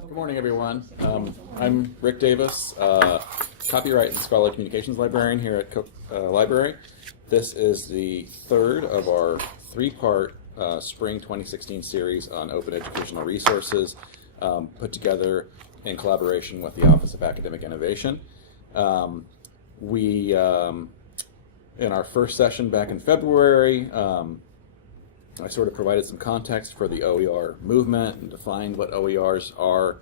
Good morning, everyone. I'm Rick Davis, copyright and scholarly communications librarian here at Cook Library. This is the third of our three-part spring 2016 series on open educational resources, put together in collaboration with the Office of Academic Innovation. In our first session back in February, I sort of provided some context for the OER movement and defined what OERs are.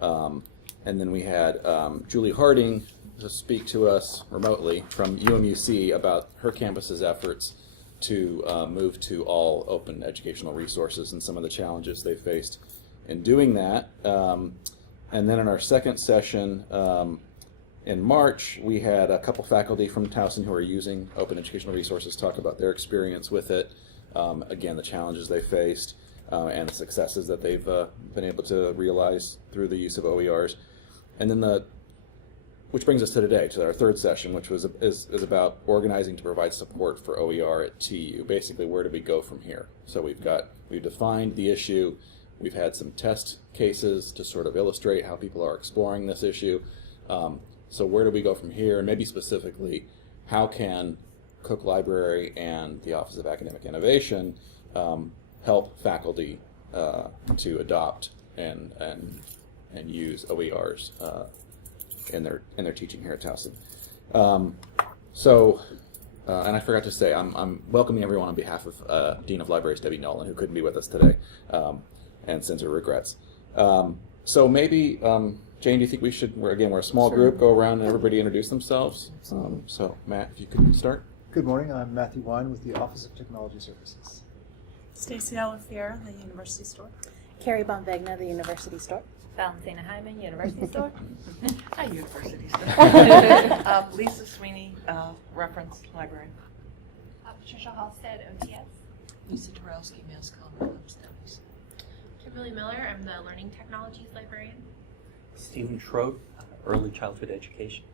And then we had Julie Harding to speak to us remotely from UMUC about her campus's efforts to move to all open educational resources and some of the challenges they faced in doing that. And then in our second session in March, we had a couple faculty from Towson who are using open educational resources talk about their experience with it. Again, the challenges they faced and the successes that they've been able to realize through the use of OERs. And then which brings us to today, to our third session, which is about organizing to provide support for OER at TU. Basically, where do we go from here? So we've defined the issue. We've had some test cases to sort of illustrate how people are exploring this issue. So where do we go from here? And maybe specifically, how can Cook Library and the Office of Academic Innovation help faculty to adopt and use OERs in their teaching here at Towson. And I forgot to say, I'm welcoming everyone on behalf of Dean of Libraries Debbie Nolan, who couldn't be with us today, and sends her regrets. So maybe, Jane, do you think we should? We're a small group. Go around and everybody introduce themselves. So Matt, if you could start. Good morning, I'm Matthew Wine with the Office of Technology Services. Stacy Alafiera, the University Store. Carrie Bonvegna, the University Store. Valentina Hyman, University Store. Hi, University Store. Lisa Sweeney, Reference Library. Patricia Halstead, OTS. Lisa Turowski, Mass Comm, Web Studies. Kimberly Miller, I'm the Learning Technologies Librarian. Stephen Schroed, Early Childhood Education.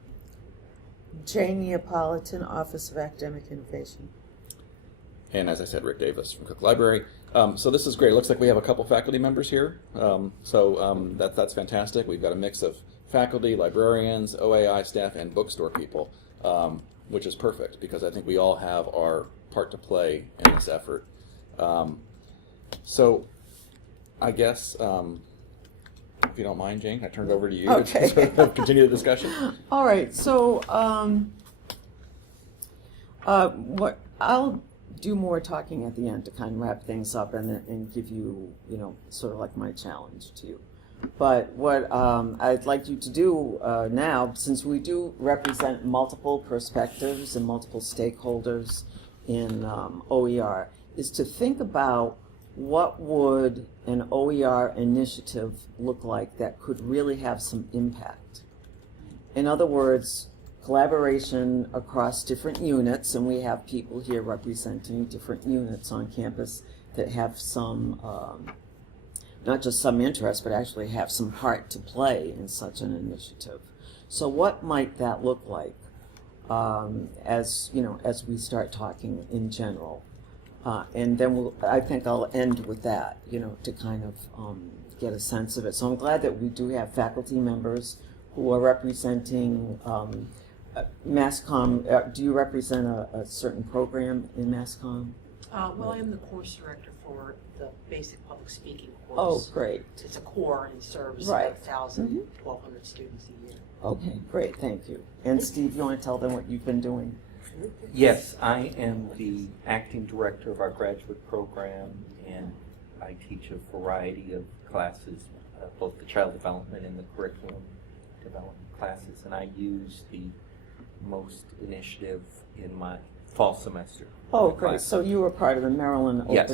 Jane Neapolitan, Office of Academic Innovation. And as I said, Rick Davis from Cook Library. So this is great. It looks like we have a couple faculty members here. That's fantastic. We've got a mix of faculty, librarians, OAI staff, and bookstore people, which is perfect because I think we all have our part to play in this effort. So I guess, if you don't mind, Jane, I turn it over to you Okay. to sort of continue the discussion. All right, so what I'll do more talking at the end to kind of wrap things up and give you, sort of like my challenge to you. But what I'd like you to do now, since we do represent multiple perspectives and multiple stakeholders in OER, is to think about what would an OER initiative look like that could really have some impact. In other words, collaboration across different units, and we have people here representing different units on campus that have some, not just some interest, but actually have some part to play in such an initiative. So what might that look like as we start talking in general? And then I think I'll end with that, to kind of get a sense of it. So I'm glad that we do have faculty members who are representing Mass Comm. Do you represent a certain program in Mass Comm? Well, I am the course director for the basic public speaking Oh, course. great. It's a core and serves Right. about 1,000, 1,200 students a year. Okay, great, thank you. And Steve, you want to tell them what you've been doing? Yes, I am the acting director of our graduate program, and I teach a variety of classes, both the child development and the curriculum development classes, and I use the MOST initiative in my fall semester. Oh, great. So you were part of the Maryland Yes.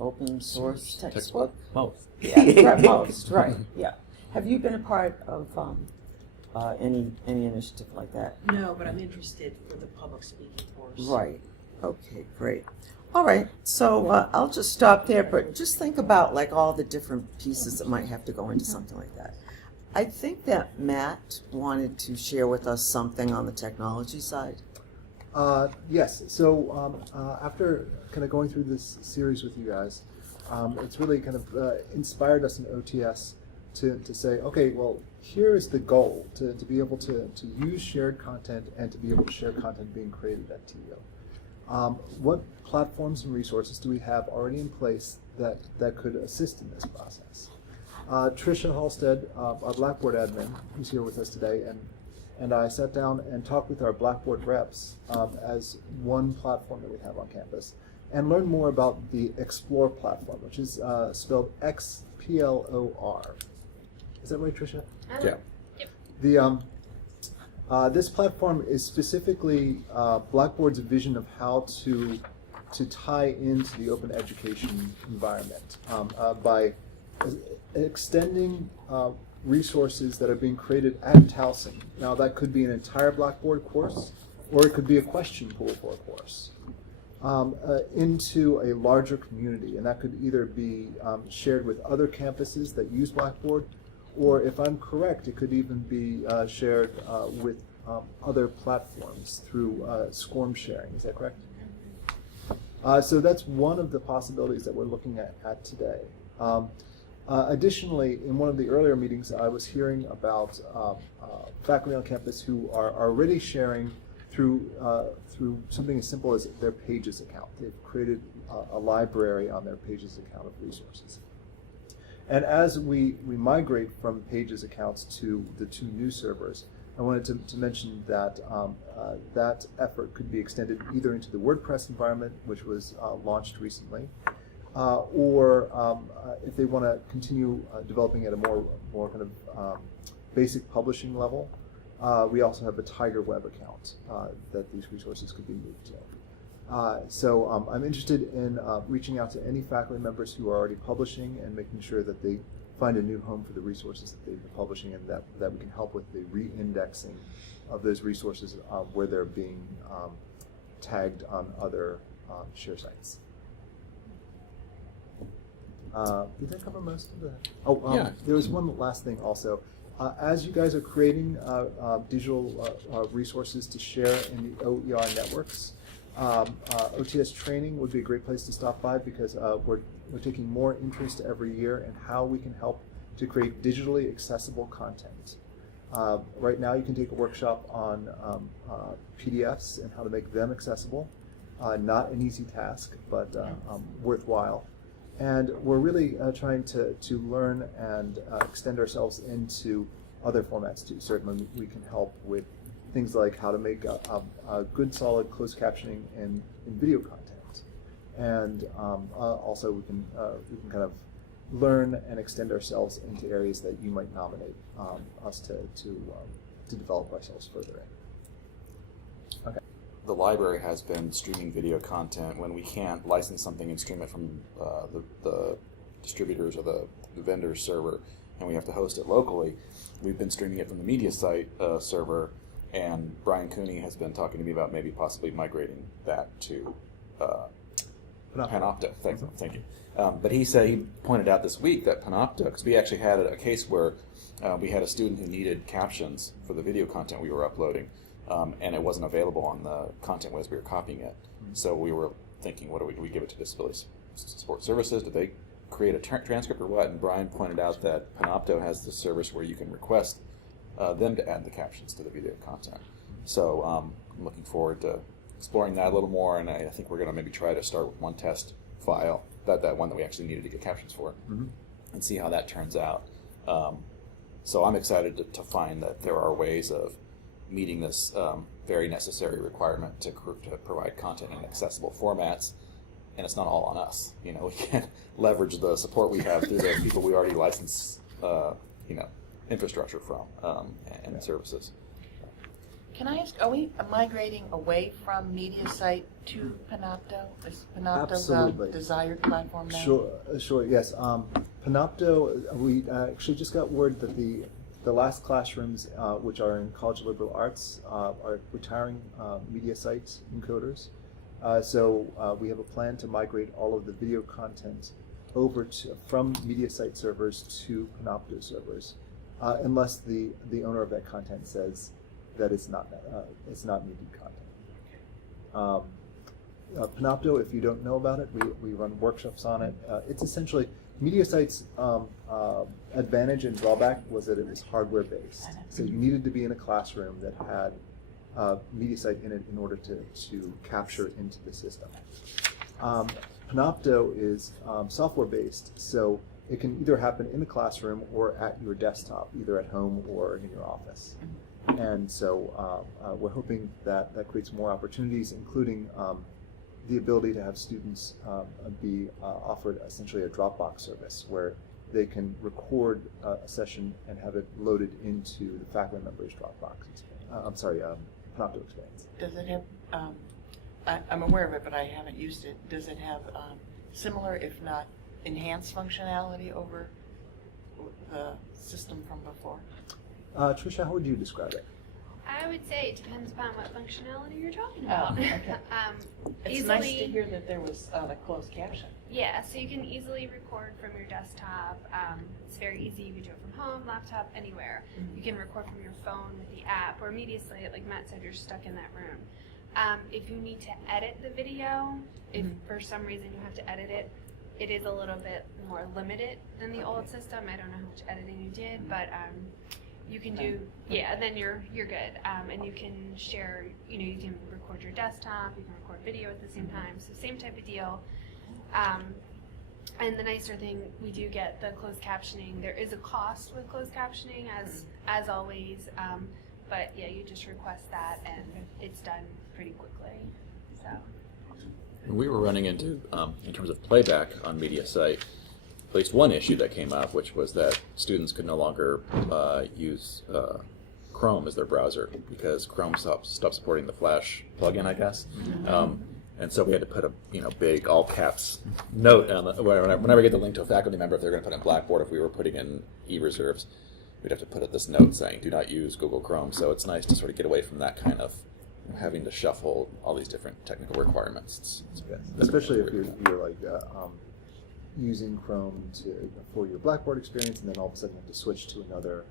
open source textbook? Most. Yeah, right, most, right, yeah. Have you been a part of any initiative like that? No, but I'm interested for the public speaking course. Right. Okay, great. All right, so I'll just stop there, but just think about like all the different pieces that might have to go into something like that. I think that Matt wanted to share with us something on the technology side. Yes, so after kind of going through this series with you guys, it's really kind of inspired us in OTS to say, okay, well, here is the goal, to be able to use shared content and to be able to share content being created at TEO. What platforms and resources do we have already in place that could assist in this process? Tricia Halstead, our Blackboard admin, who's here with us today, and I sat down and talked with our Blackboard reps as one platform that we have on campus, and learned more about the Explore platform, which is spelled XPLOR. Is that right, Tricia? Yeah. This platform is specifically Blackboard's vision of how to tie into the open education environment by extending resources that are being created at Towson. Now that could be an entire Blackboard course, or it could be a question pool for a course, into a larger community, and that could either be shared with other campuses that use Blackboard, or if I'm correct, it could even be shared with other platforms through SCORM sharing. Is that correct? So that's one of the possibilities that we're looking at today. Additionally, in one of the earlier meetings, I was hearing about faculty on campus who are already sharing through something as simple as their Pages account. They've created a library on their Pages account of resources. And as we migrate from Pages accounts to the two new servers, I wanted to mention that that effort could be extended either into the WordPress environment, which was launched recently, or if they want to continue developing at a more kind of basic publishing level, we also have a Tiger Web account that these resources could be moved to. So I'm interested in reaching out to any faculty members who are already publishing and making sure that they find a new home for the resources that they've been publishing, and that we can help with the re-indexing of those resources where they're being tagged on other share sites. Did that cover most of that? Oh, Yeah. There was one last thing also. As you guys are creating digital resources to share in the OER networks, OTS training would be a great place to stop by, because we're taking more interest every year in how we can help to create digitally accessible content. Right now you can take a workshop on PDFs and how to make them accessible. Not an easy task, but worthwhile. And we're really trying to learn and extend ourselves into other formats too. Certainly we can help with things like how to make a good solid closed captioning in video content. And also we can kind of learn and extend ourselves into areas that you might nominate us to develop ourselves further in. Okay. The library has been streaming video content when we can't license something and stream it from the distributors or the vendor's server, and we have to host it locally. We've been streaming it from the media site server, and Brian Cooney has been talking to me about maybe possibly migrating that to Panopto. Thank you. But he pointed out this week that Panopto, because we actually had a case where we had a student who needed captions for the video content we were uploading, and it wasn't available on the content as we were copying it. So we were thinking, what do we give it to Disability Support Services? Do they create a transcript or what? And Brian pointed out that Panopto has the service where you can request them to add the captions to the video content. So I'm looking forward to exploring that a little more, and I think we're going to maybe try to start with one test file, that one that we actually needed to get captions for, and see how that turns out. So I'm excited to find that there are ways of meeting this very necessary requirement to provide content in accessible formats, and it's not all on us. We can leverage the support we have through the people we already license, infrastructure from and services. Can I ask, are we migrating away from MediaSite to Panopto? Is Panopto Absolutely. the desired platform now? Sure, yes. Panopto, we actually just got word that the last classrooms, which are in College of Liberal Arts, are retiring MediaSite encoders. So we have a plan to migrate all of the video content over from MediaSite servers to Panopto servers, unless the owner of that content says that it's not needed content. Panopto, if you don't know about it, we run workshops on it. It's essentially, MediaSite's advantage and drawback was that it was hardware-based. So you needed to be in a classroom that had MediaSite in it in order to capture into the system. Panopto is software-based, so it can either happen in the classroom or at your desktop, either at home or in your office. And so we're hoping that that creates more opportunities, including the ability to have students be offered essentially a Dropbox service where they can record a session and have it loaded into the faculty members' Dropbox. Panopto experience. Does it have, I'm aware of it, but I haven't used it. Does it have similar, if not enhanced functionality over the system from before? Tricia, how would you describe it? I would say it depends upon what functionality you're talking Oh, about. okay. It's Easily, nice to hear that there was the closed caption. yeah, so you can easily record from your desktop. It's very easy. You can do it from home, laptop, anywhere. You can record from your phone with the app, or immediately, like Matt said, you're stuck in that room. If you need to edit the video, if for some reason you have to edit it, it is a little bit more limited than the old system. I don't know how much editing you did, but you can do, yeah, then you're good. And you can share, you know, you can record your desktop, you can record video at the same time. So same type of deal. And the nicer thing, we do get the closed captioning. There is a cost with closed captioning, as always. But yeah, you just request that, and it's done pretty quickly. So. We were running into, in terms of playback on MediaSite, at least one issue that came up, which was that students could no longer use Chrome as their browser because Chrome stopped supporting the Flash plugin, I guess. And so we had to put a big all caps note on whenever we get the link to a faculty member, if they're going to put in Blackboard, if we were putting in e-reserves, we'd have to put this note saying do not use Google Chrome. So it's nice to sort of get away from that kind of having to shuffle all these different technical requirements. It's Especially if you're like using Chrome for your Blackboard experience, and then all of a sudden you have to switch to another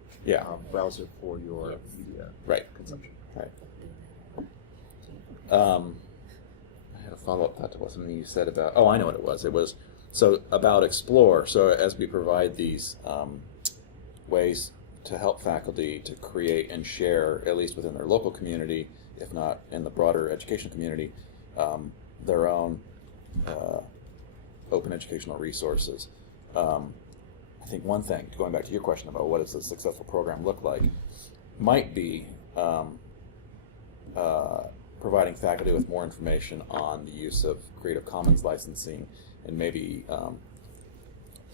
browser for your media consumption. Right. I had a follow-up thought to what something you said about. Oh, I know what it was. It was about Explore. So as we provide these ways to help faculty to create and share, at least within their local community, if not in the broader education community, their own open educational resources. I think one thing, going back to your question about what does a successful program look like, might be providing faculty with more information on the use of Creative Commons licensing, and maybe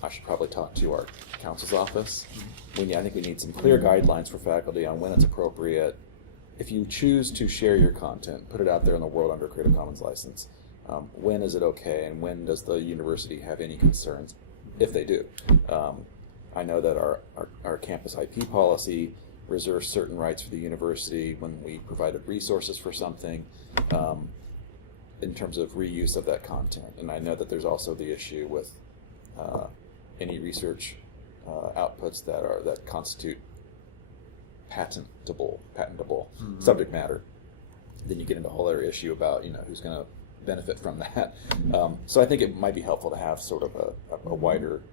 I should probably talk to our counsel's office. I think we need some clear guidelines for faculty on when it's appropriate. If you choose to share your content, put it out there in the world under Creative Commons license, when is it okay, and when does the university have any concerns, if they do? I know that our campus IP policy reserves certain rights for the university when we provided resources for something in terms of reuse of that content. And I know that there's also the issue with any research outputs that constitute patentable subject matter. Then you get into a whole other issue about who's going to benefit from that. So I think it might be helpful to have sort of a wider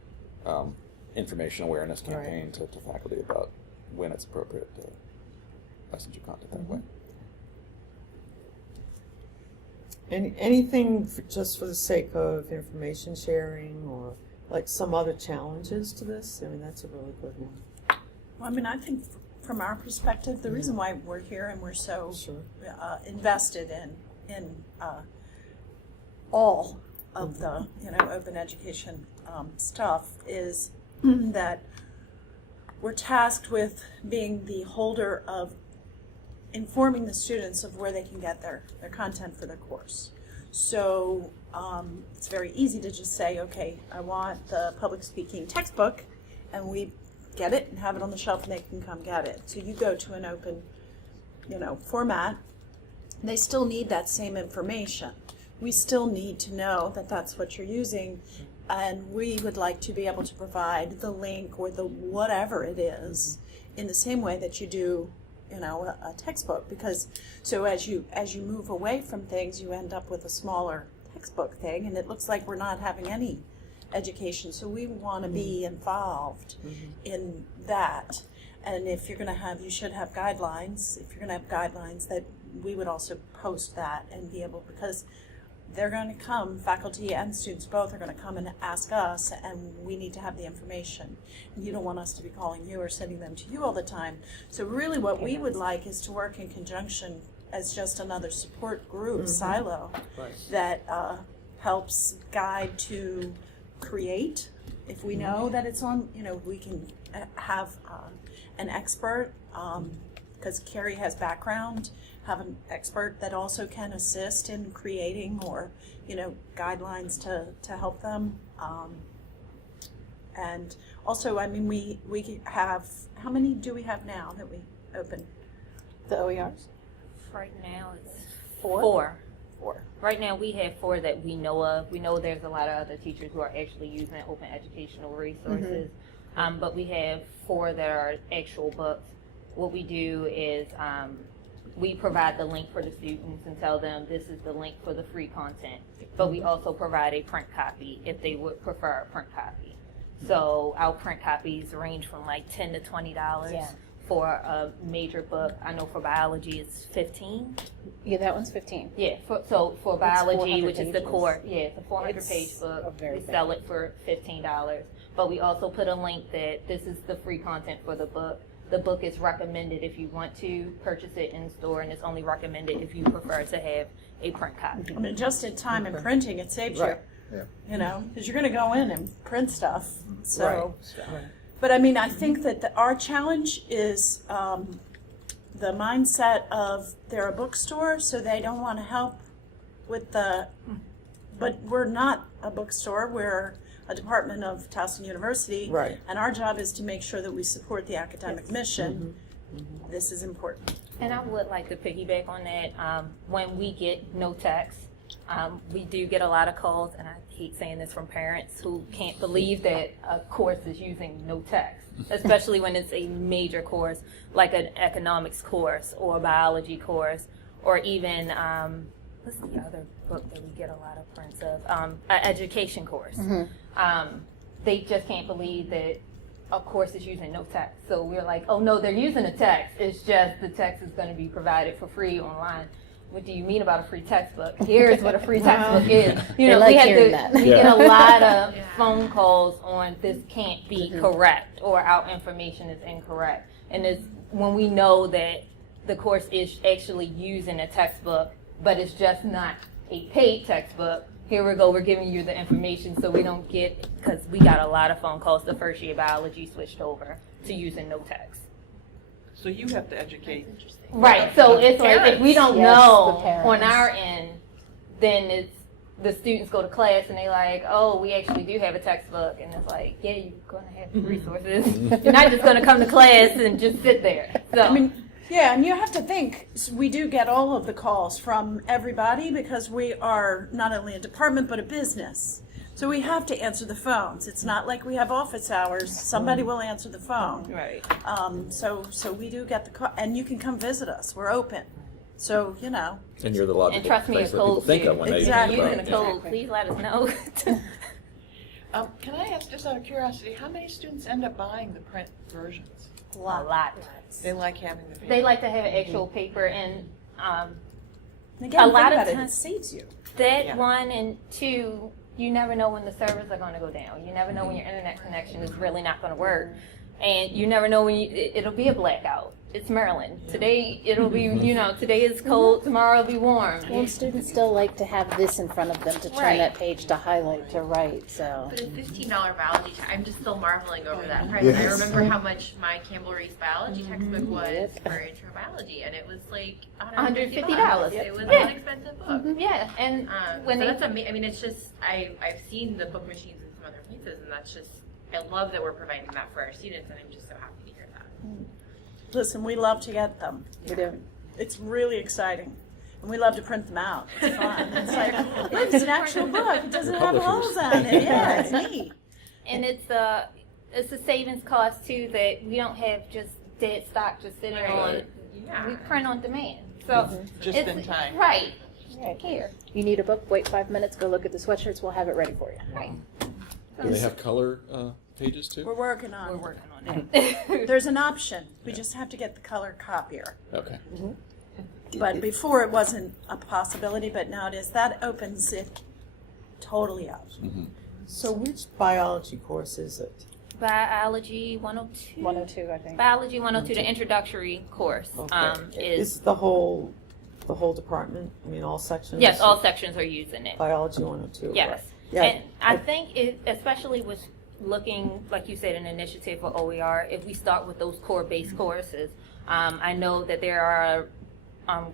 information awareness campaign to faculty about when it's appropriate to license your content that way. Anything just for the sake of information sharing, or like some other challenges to this? I mean, that's a really good one. Well, I mean, I think from our perspective, the reason why we're here and we're so invested in all of the open education stuff is that we're tasked with being the holder of informing the students of where they can get their content for their course. So it's very easy to just say, okay, I want the public speaking textbook, and we get it and have it on the shelf and they can come get it. So you go to an open, format, they still need that same information. We still need to know that that's what you're using, and we would like to be able to provide the link or the whatever it is in the same way that you do a textbook, because so as you move away from things, you end up with a smaller textbook thing, and it looks like we're not having any education. So we want to be involved in that. And if you're going to have, you should have guidelines. If you're going to have guidelines, that we would also post that and be able, because they're going to come, faculty and students both are going to come and ask us, and we need to have the information. And you don't want us to be calling you or sending them to you all the time. So really what we would like is to work in conjunction as just another support group, silo, that helps guide to create. If we know that it's on, we can have an expert, because Carrie has background, have an expert that also can assist in creating or, guidelines to help them. And also, we have, how many do we have now that we open? The OERs? Right now it's Four? Four. Right now we have 4 that we know of. We know there's a lot of other teachers who are actually using open educational resources, but we have 4 that are actual books. What we do is we provide the link for the students and tell them this is the link for the free content, but we also provide a print copy if they would prefer a print copy. So our print copies range from like $10 to $20 for a major book. I know for biology it's $15. Yeah, that one's 15. Yeah, for biology, 400 which is the pages. core, it's a 400-page book. We sell it for $15, but we also put a link that this is the free content for the book. The book is recommended if you want to purchase it in store, and it's only recommended if you prefer to have a print copy. I mean, just in time and printing, it saves Right. you. Yeah. Because you're going to go in and print stuff. So, Right. but I think that our challenge is the mindset of they're a bookstore, so they don't want to help with but we're not a bookstore. We're a department of Towson University, Right. and our job is to make sure that we support the academic mission. This is important. And I would like to piggyback on that. When we get no text, we do get a lot of calls, and I hate saying this, from parents who can't believe that a course is using no text, especially when it's a major course like an economics course or a biology course, or even, what's the other book that we get a lot of prints of? An education course. They just can't believe that a course is using no text. So we're like, oh no, they're using a text. It's just the text is going to be provided for free online. What do you mean about a free textbook? Here's what a free textbook is. They like we have hearing to, that. we get a lot of phone calls on this can't be correct, or our information is incorrect. And it's when we know that the course is actually using a textbook, but it's just not a paid textbook. Here we go, we're giving you the information so we don't get, because we got a lot of phone calls the first year biology switched over to using no text. So you have to educate. Right, so it's like if we don't Yes, know the parents. on our end, then it's the students go to class and they like, oh, we actually do have a textbook, and it's like, yeah, you're gonna have resources. You're not just gonna come to class and just sit there. So Yeah, and you have to think, we do get all of the calls from everybody because we are not only a department but a business. So we have to answer the phones. It's not like we have office hours. Somebody will answer the phone. right. So we do get the call, and you can come visit us. We're open. So, And you're the logical And trust me, place a that people code think of too. when they Exactly. use Using the a phone. code, please let us know. Can I ask, just out of curiosity, how many students end up buying the print versions? A lot. They like having the paper. They like to have an actual paper, and again, A lot think of about it, times- it saves you. that Yeah. one, and two, you never know when the servers are going to go down. You never know when your internet connection is really not going to work. And you never know when it'll be a blackout. It's Maryland. Today it'll be, today is cold, tomorrow it'll be warm. Well, students still like to have this in front of them to turn Right. that page to highlight, to write, so. But a $15 biology, I'm just still marveling over that price. Yes. I remember how much my Campbell Reese biology textbook was for intro biology, and it was like $150. It was Yeah. an expensive book. Yeah, and when So they that's I mean, it's just I've seen the book machines in some other places, and that's just I love that we're providing that for our students, and I'm just so happy to hear that. Listen, we love to get them. We do. It's really exciting. And we love to print them out. It's fun. It's like, look, it's an actual book. It doesn't have holes on it. Yeah, it's neat. and it's a savings cost too, that we don't have just dead stock just sitting Right. on Yeah. We print on demand. So Just it's- in time. Right. Right. Here. You need a book, wait 5 minutes, go look at the sweatshirts, we'll have it ready for you. Right. Do they have color pages too? We're working on We're it. working on it. There's an option. We just have to get the color copier. Okay. But before it wasn't a possibility, but now it is. That opens it totally up. So which biology course is it? Biology 102. 102, I think. Biology 102, the introductory course, is, Is the whole department, I mean, all sections? yes, all sections are using it. Biology 102. Yes. right. Yeah. And I think it, especially with looking, like you said, an initiative for OER, if we start with those core-based courses, I know that there are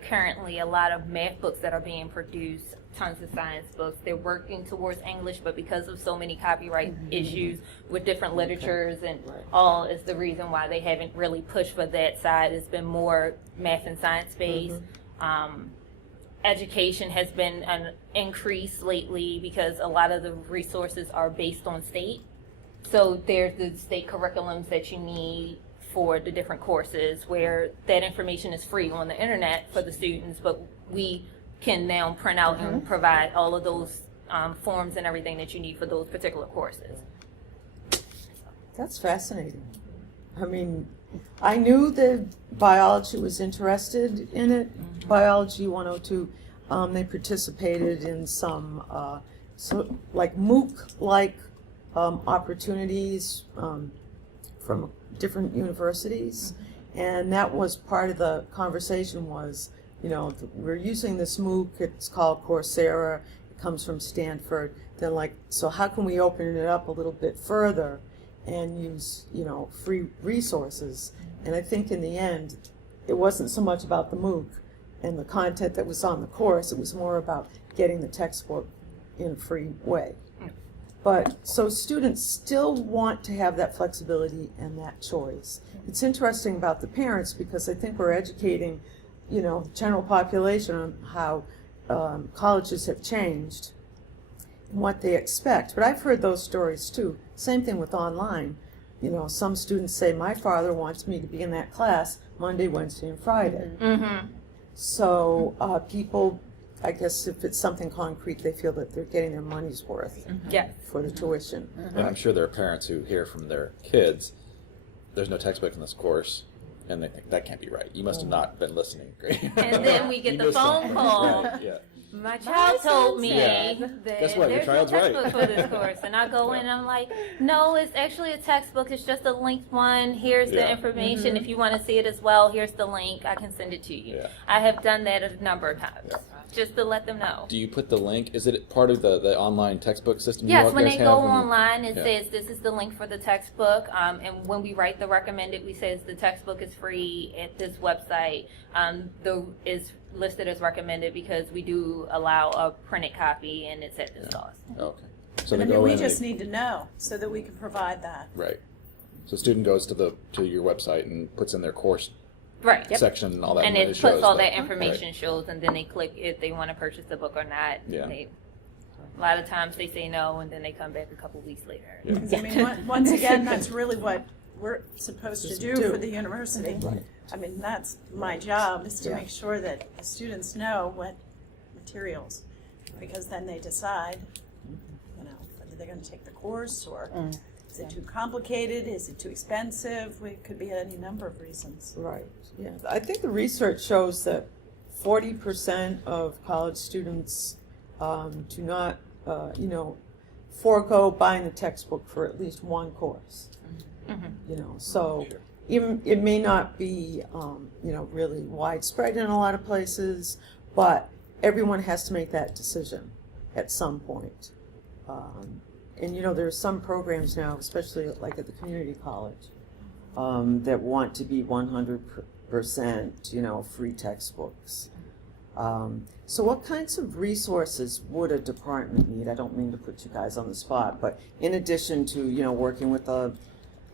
currently a lot of math books that are being produced, tons of science books. They're working towards English, but because of so many copyright issues with different literatures and all is the reason why they haven't really pushed for that side. It's been more math and science based. Education has been an increase lately because a lot of the resources are based on state. So there's the state curriculums that you need for the different courses where that information is free on the internet for the students, but we can now print out and provide all of those forms and everything that you need for those particular courses. That's fascinating. I mean, I knew that biology was interested in it. Biology 102, they participated in some like MOOC-like opportunities from different universities, and that was part of the conversation. Was, you know, we're using this MOOC. It's called Coursera. It comes from Stanford. Then, like, so how can we open it up a little bit further and use, you know, free resources? And I think in the end, it wasn't so much about the MOOC and the content that was on the course. It was more about getting the textbook in a free way. But so students still want to have that flexibility and that choice. It's interesting about the parents because I think we're educating, you know, general population on how colleges have changed and what they expect. But I've heard those stories too. Same thing with online. You know, some students say, my father wants me to be in that class Monday, Wednesday, and Friday. So people, I guess if it's something concrete, they feel that they're getting their money's worth for the tuition. And I'm sure there are parents who hear from their kids, there's no textbook in this course, and they think, that can't be right. You must have not been listening. Great. And then we get You the missed phone something. call. Right, yeah. My child told me Yeah. that Guess what? Your there's no child's right. textbook for this course. And I go in and I'm like, no, it's actually a textbook. It's just a linked one. Here's the Yeah. information. If you want to see it as well, here's the link. I can send it to you. Yeah. I have done that a number of times Yeah. just to let them know. Do you put the link? Is it part of the online textbook system? you Yes, all when guys they have go when you- online, it Yeah. says this is the link for the textbook. And when we write the recommended, we says the textbook is free at this website. Is listed as recommended because we do allow a printed copy and it's at this cost. Okay. So they And go we in. just and need to know so that we can provide that. right. So student goes to your website and puts in their course Right. section and all that. And it it shows puts all that. that information shows, and then they click if they want to purchase the book or not. Yeah. A lot of times they say no, and then they come back a couple weeks later. Yeah. 'Cause, I mean, once again, that's really what we're supposed to do for the university. Right. I mean, that's my job, is to Yeah. make sure that the students know what materials, because then they decide, you know, whether they're going to take the course or is it too complicated, is it too expensive? It could be any number of reasons. Right, yeah. I think the research shows that 40% of college students do not, you know, forego buying the textbook for at least one course. You know, so Sure. it may not be, you know, really widespread in a lot of places, but everyone has to make that decision at some point. And, you know, there are some programs now, especially like at the community college, that want to be 100%, you know, free textbooks. So what kinds of resources would a department need? I don't mean to put you guys on the spot, but in addition to, you know, working with the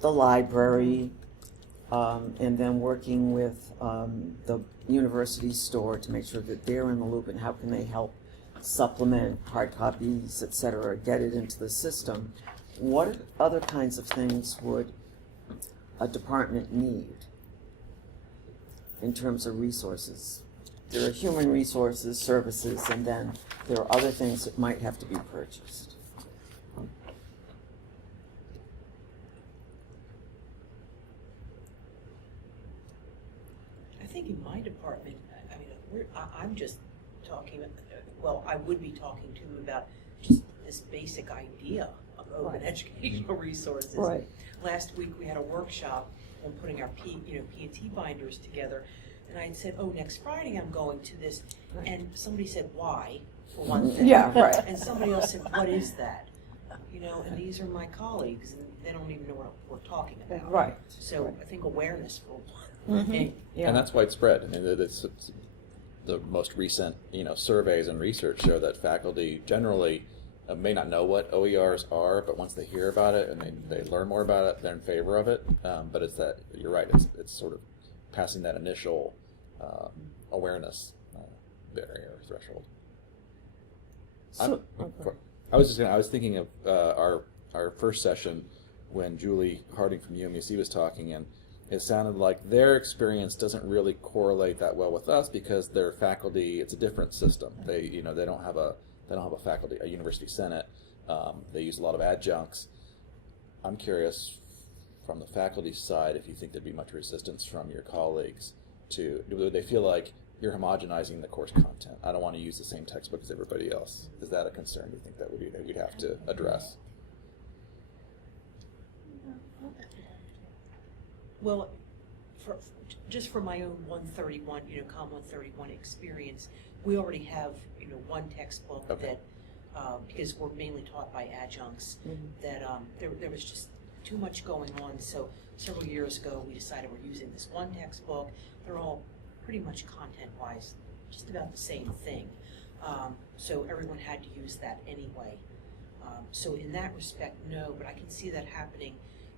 library, and then working with the university store to make sure that they're in the loop and how can they help supplement hard copies, et cetera, get it into the system. What other kinds of things would a department need? in terms of resources. There are human resources, services, and then there are other things that might have to be purchased. I think in my department, I mean, I'm just talking, well, I would be talking to them about just this basic idea of open educational resources. Right. Last week, we had a workshop on putting our P&T binders together, and I said, oh, next Friday I'm going to this, and somebody said, why, for one thing. Yeah, right. And somebody else said, what is that? You know, and these are my colleagues, and they don't even know what we're talking about. Right. So I think awareness for one thing. Yeah. And that's widespread. I mean, it's the most recent, surveys and research show that faculty generally may not know what OERs are, but once they hear about it and they learn more about it, they're in favor of it. But it's that, you're right, it's sort of passing that initial awareness barrier or threshold. I was thinking of our first session when Julie Harding from UMUC was talking, and it sounded like their experience doesn't really correlate that well with us because their faculty, it's a different system. They don't have a university senate. They use a lot of adjuncts. I'm curious from the faculty side if you think there'd be much resistance from your colleagues do they feel like you're homogenizing the course content? I don't want to use the same textbook as everybody else. Is that a concern you think that we'd have to address? Well, just for my own 131, COM 131 experience, we already have, one textbook that, because we're mainly taught by adjuncts, that there was just too much going on. So several years ago, we decided we're using this one textbook. They're all pretty much content-wise just about the same thing. So everyone had to use that anyway. So in that respect, no, but I can see that happening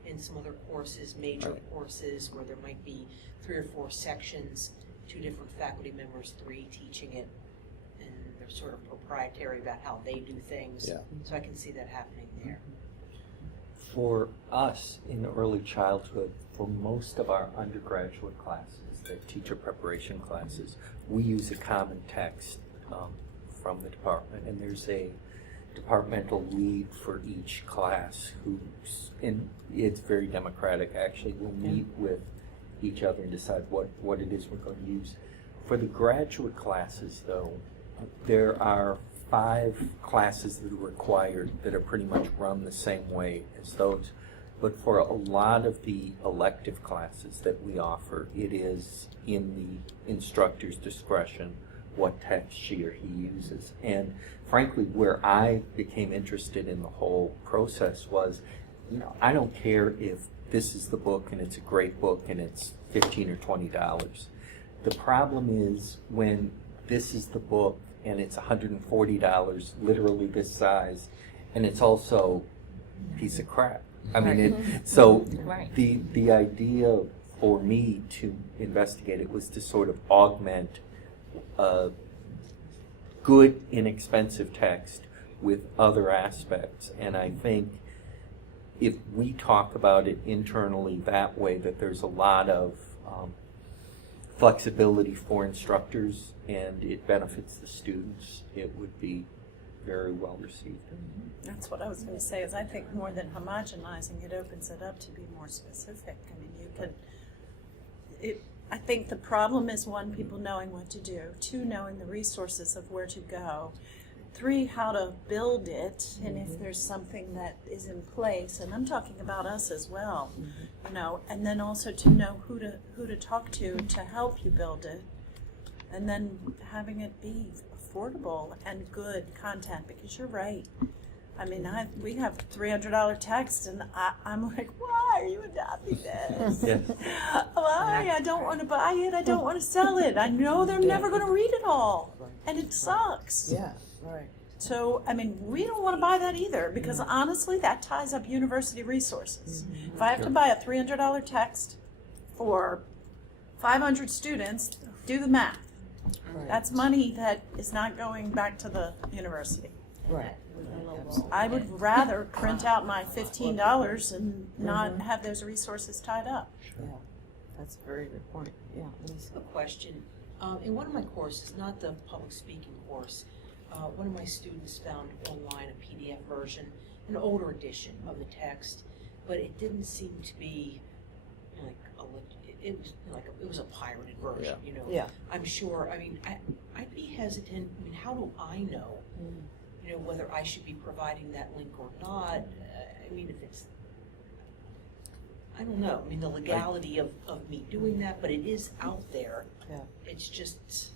in some other courses, major courses, where there might be 3 or 4 sections, 2 different faculty members, 3 teaching it, and they're sort of proprietary about how they do things. Yeah. So I can see that happening there. For us in early childhood, for most of our undergraduate classes, the teacher preparation classes, we use a common text from the department, and there's a departmental lead for each class it's very democratic actually. We'll meet with each other and decide what it is we're going to use. For the graduate classes though, there are 5 classes that are required that are pretty much run the same way as those. But for a lot of the elective classes that we offer, it is in the instructor's discretion what text she or he uses. And frankly, where I became interested in the whole process was, I don't care if this is the book and it's a great book and it's $15 or $20. The problem is when this is the book and it's $140, literally this size, and it's also a piece of crap. I mean, the idea for me to investigate it was to sort of augment a good, inexpensive text with other aspects. And I think if we talk about it internally that way, that there's a lot of flexibility for instructors and it benefits the students, it would be very well received. That's what I was going to say, is I think more than homogenizing, it opens it up to be more specific. I mean, you can, I think the problem is 1, people knowing what to do, 2, knowing the resources of where to go, 3, how to build it, and if there's something that is in place, and I'm talking about us as well, and then also to know who to talk to help you build it, and then having it be affordable and good content, because you're right. I mean, we have $300 text, and I'm like, why are you adopting this? Yes. Why? I don't want to buy it. I don't want to sell it. I know they're never going to read it all, and it sucks. Yeah, right. So, I mean, we don't want to buy that either, because honestly, that ties up university resources. If I have to buy a $300 text for 500 students, do the math. Right. That's money that is not going back to the university. Right. I would rather print out my $15 and not have those resources tied up. Yeah. That's a very good point. Yeah. A question. In one of my courses, not the public speaking course, one of my students found online a PDF version, an older edition of the text, but it didn't seem to be like it was a pirated version. Yeah. You know. Yeah. I'm sure. I mean, I'd be hesitant. I mean, how do I know? You know, whether I should be providing that link or not. I mean, if it's I don't know. I mean, the legality of me doing that, but it is out there. Yeah. It's just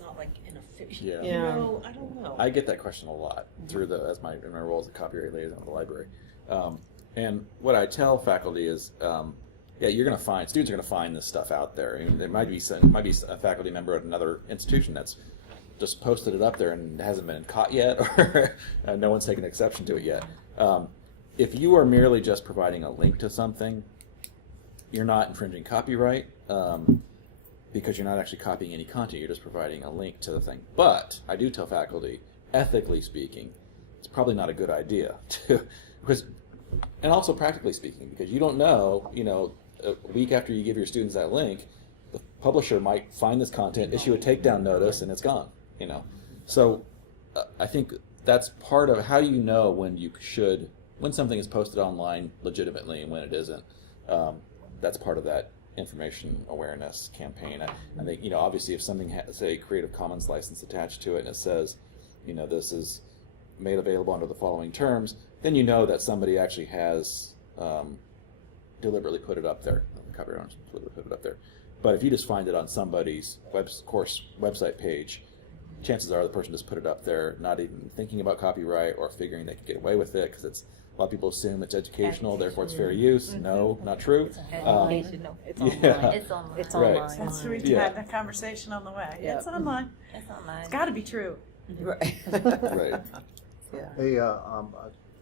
not like an official. Yeah. You know, I don't know. I get that question a lot through in my role as a copyright liaison at the library. And what I tell faculty is, yeah, students are going to find this stuff out there. I mean, there might be a faculty member at another institution that's just posted it up there and hasn't been caught yet, or no one's taken exception to it yet. If you are merely just providing a link to something, you're not infringing copyright because you're not actually copying any content. You're just providing a link to the thing. But I do tell faculty, ethically speaking, it's probably not a good idea and also practically speaking, because you don't know, a week after you give your students that link, the publisher might find this content, issue a takedown notice, and it's gone. So I think that's part of how do you know when something is posted online legitimately and when it isn't. That's part of that information awareness campaign. I think, obviously if something has a Creative Commons license attached to it and it says, this is made available under the following terms, then you know that somebody actually has deliberately put it up there. The copyright owners deliberately put it up there. But if you just find it on somebody's course website page, chances are the person just put it up there, not even thinking about copyright or figuring they could get away with it, because a lot of people assume it's educational, therefore it's fair use. No, not true. It's online. It's online. It's Right. online. That's the reason Yeah. we had that conversation on the way. Yeah. It's online. It's online. It's got to be true. Right. Right. Yeah.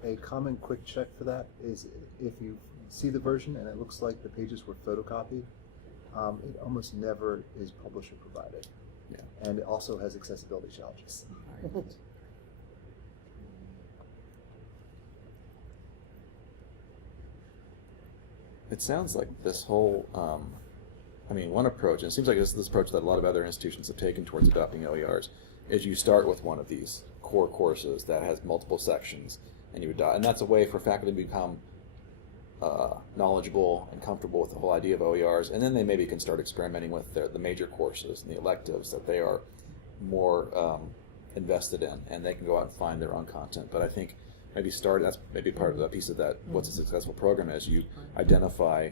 A common quick check for that is if you see the version and it looks like the pages were photocopied, it almost never is publisher provided. Yeah. And it also has accessibility challenges. It sounds like this whole, one approach, and it seems like this approach that a lot of other institutions have taken towards adopting OERs, is you start with one of these core courses that has multiple sections, and you adopt, and that's a way for faculty to become knowledgeable and comfortable with the whole idea of OERs, and then they maybe can start experimenting with the major courses and the electives that they are more invested in, and they can go out and find their own content. But I think that's maybe part of the piece of that, what's a successful program is you identify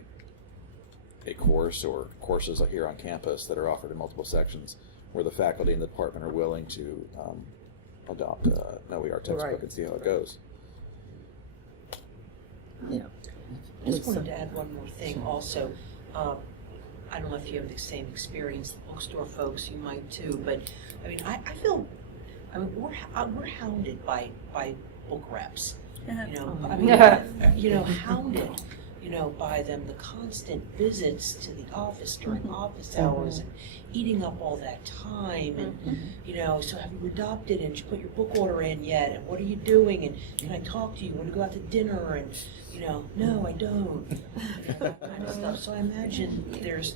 a course or courses here on campus that are offered in multiple sections where the faculty and the department are willing to adopt an OER textbook Right. and see how it goes. Yeah. I just wanted to add one more thing also. I don't know if you have the same experience, the bookstore folks, you might too, but I feel, we're hounded by book reps. Hounded, by them, the constant visits to the office during office hours and eating up all that time and, so have you adopted and did you put your book order in yet and what are you doing and can I talk to you, want to go out to dinner and, no, I don't, that kind of stuff. So I imagine there's,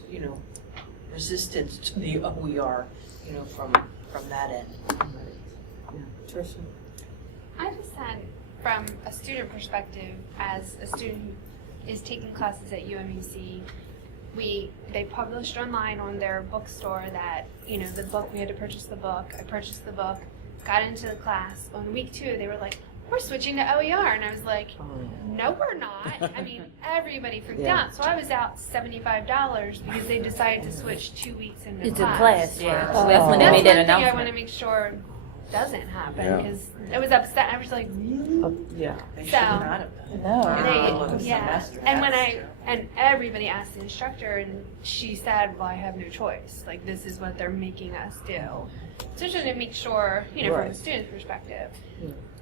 resistance to the OER, from that end. Yeah. Tricia? I just had, from a student perspective, as a student who is taking classes at UMUC, they published online on their bookstore that, the book, we had to purchase the book. I purchased the book, got into the class. On week 2, they were like, we're switching to OER. And I was like, no, we're not. Everybody freaked out. So I was out $75 because they decided to switch 2 weeks into It's class. a class, yeah. So that's when they That's made that one thing I want to announcement. make sure doesn't happen Yeah. because it was upset. I was like, Yeah. They should So- not have done it. No. And everybody asked the instructor, and she said, "Well, I have no choice. Like this is what they're making us do." So just to make sure, from Right. a student's perspective.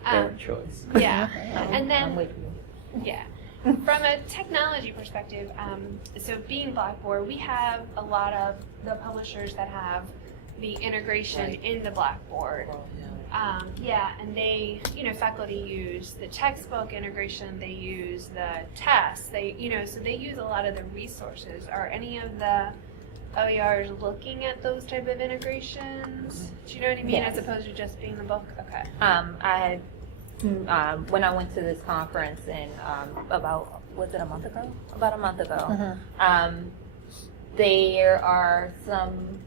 Fair choice. Yeah, and then I'm with you. yeah. From a technology perspective, so being Blackboard, we have a lot of the publishers that have the integration into Blackboard. And they, faculty use the textbook integration, they use the tests, so they use a lot of the resources. Are any of the OERs looking at those type of integrations? Do you know what I mean? Yes. As opposed to just being the book? Okay. When I went to this conference in about a month ago? About a month ago. There are some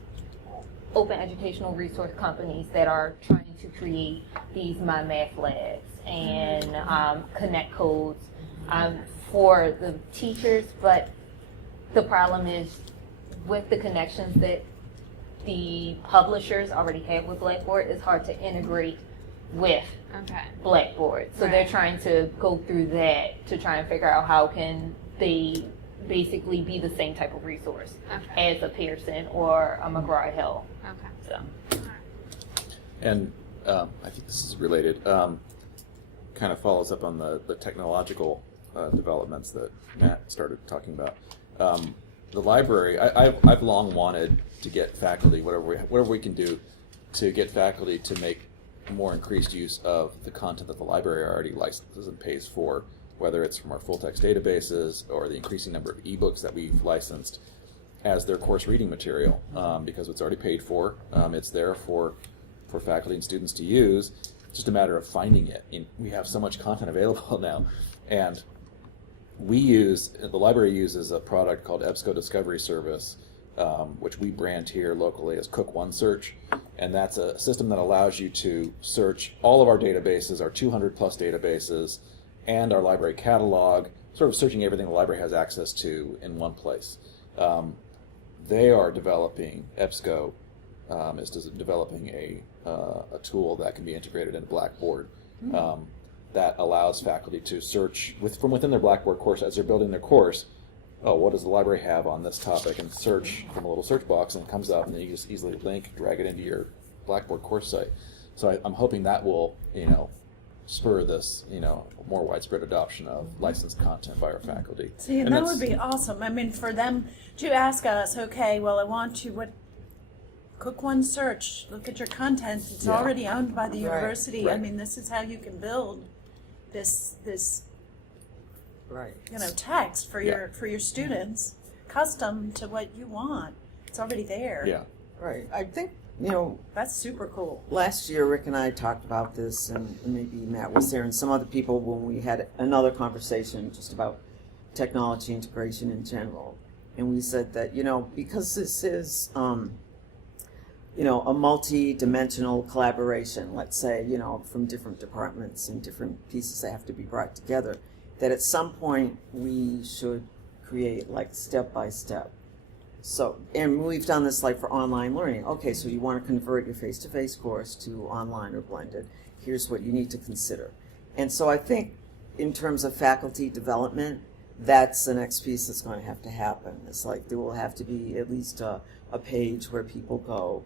open educational resource companies that are trying to create these My Math Labs and connect codes for the teachers, but the problem is with the connections that the publishers already have with Blackboard, it's hard to integrate with Blackboard. So they're trying to go through that to try and figure out how can they basically be the same type of resource as a Pearson or a McGraw-Hill. So. And I think this is related, kind of follows up on the technological developments that Matt started talking about. The library, I've long wanted to get faculty, whatever we can do to get faculty to make more increased use of the content that the library already licenses and pays for, whether it's from our full-text databases or the increasing number of ebooks that we've licensed as their course reading material, because it's already paid for. It's there for faculty and students to use. It's just a matter of finding it. We have so much content available now, and the library uses a product called EBSCO Discovery Service, which we brand here locally as Cook One Search, and that's a system that allows you to search all of our databases, our 200 plus databases, and our library catalog, sort of searching everything the library has access to in one place. They are developing, EBSCO is developing a tool that can be integrated into Blackboard that allows faculty to search from within their Blackboard course as they're building their course. Oh, what does the library have on this topic? And search from a little search box, and it comes up, and then you just easily link, drag it into your Blackboard course site. So I'm hoping that will, spur this, more widespread adoption of licensed content by our faculty. See, and that would be awesome. I mean, for them to ask us, okay, well, I want to, Cook One Search, look at your content. It's already owned by the university. Right. I mean, this is how you can build this text for your students, custom to what you want. It's already there. Yeah. Right. I think, that's super cool. last year Rick and I talked about this, and maybe Matt was there and some other people when we had another conversation just about technology integration in general. And we said that, because this is, a multi-dimensional collaboration, let's say, from different departments and different pieces that have to be brought together, that at some point we should create step-by-step. So, and we've done this for online learning. Okay, so you want to convert your face-to-face course to online or blended. Here's what you need to consider. And so I think in terms of faculty development, that's the next piece that's going to happen. It's there will have to be at least a page where people go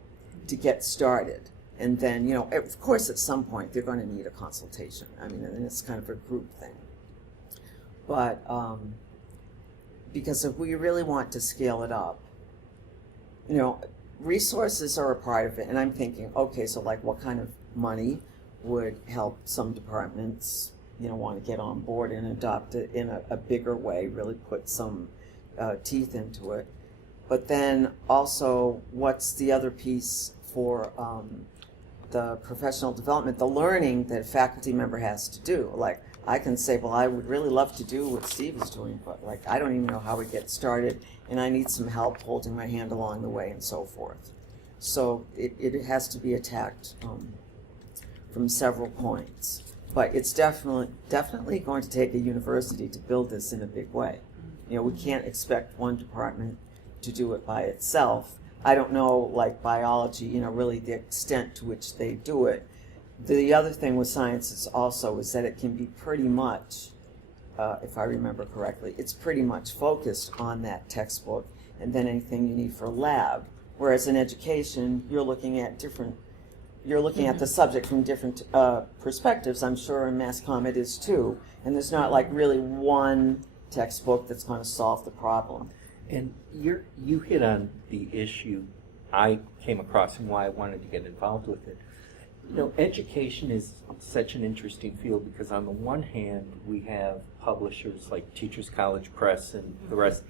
to get started. And then, of course, at some point, they're going to need a consultation. I mean, and it's kind of a group thing. But because if we really want to scale it up, resources are a part of it. And I'm thinking, okay, so what kind of money would help some departments, want to get on board and adopt it in a bigger way, really put some teeth into it. But then also, what's the other piece for the professional development, the learning that a faculty member has to do? I can say, well, I would really love to do what Steve is doing, but I don't even know how we get started, and I need some help holding my hand along the way and so forth. So it has to be attacked from several points. But it's definitely going to take a university to build this in a big way. We can't expect one department to do it by itself. I don't know, biology, really the extent to which they do it. The other thing with sciences also is that it can be pretty much, if I remember correctly, it's pretty much focused on that textbook and then anything you need for lab. Whereas in education, you're looking at the subject from different perspectives. I'm sure in mass comm it is too. And there's not really one textbook that's going to solve the problem. And you hit on the issue I came across and why I wanted to get involved with it. You know, education is such an interesting field because on the one hand, we have publishers like Teachers College Press and the rest.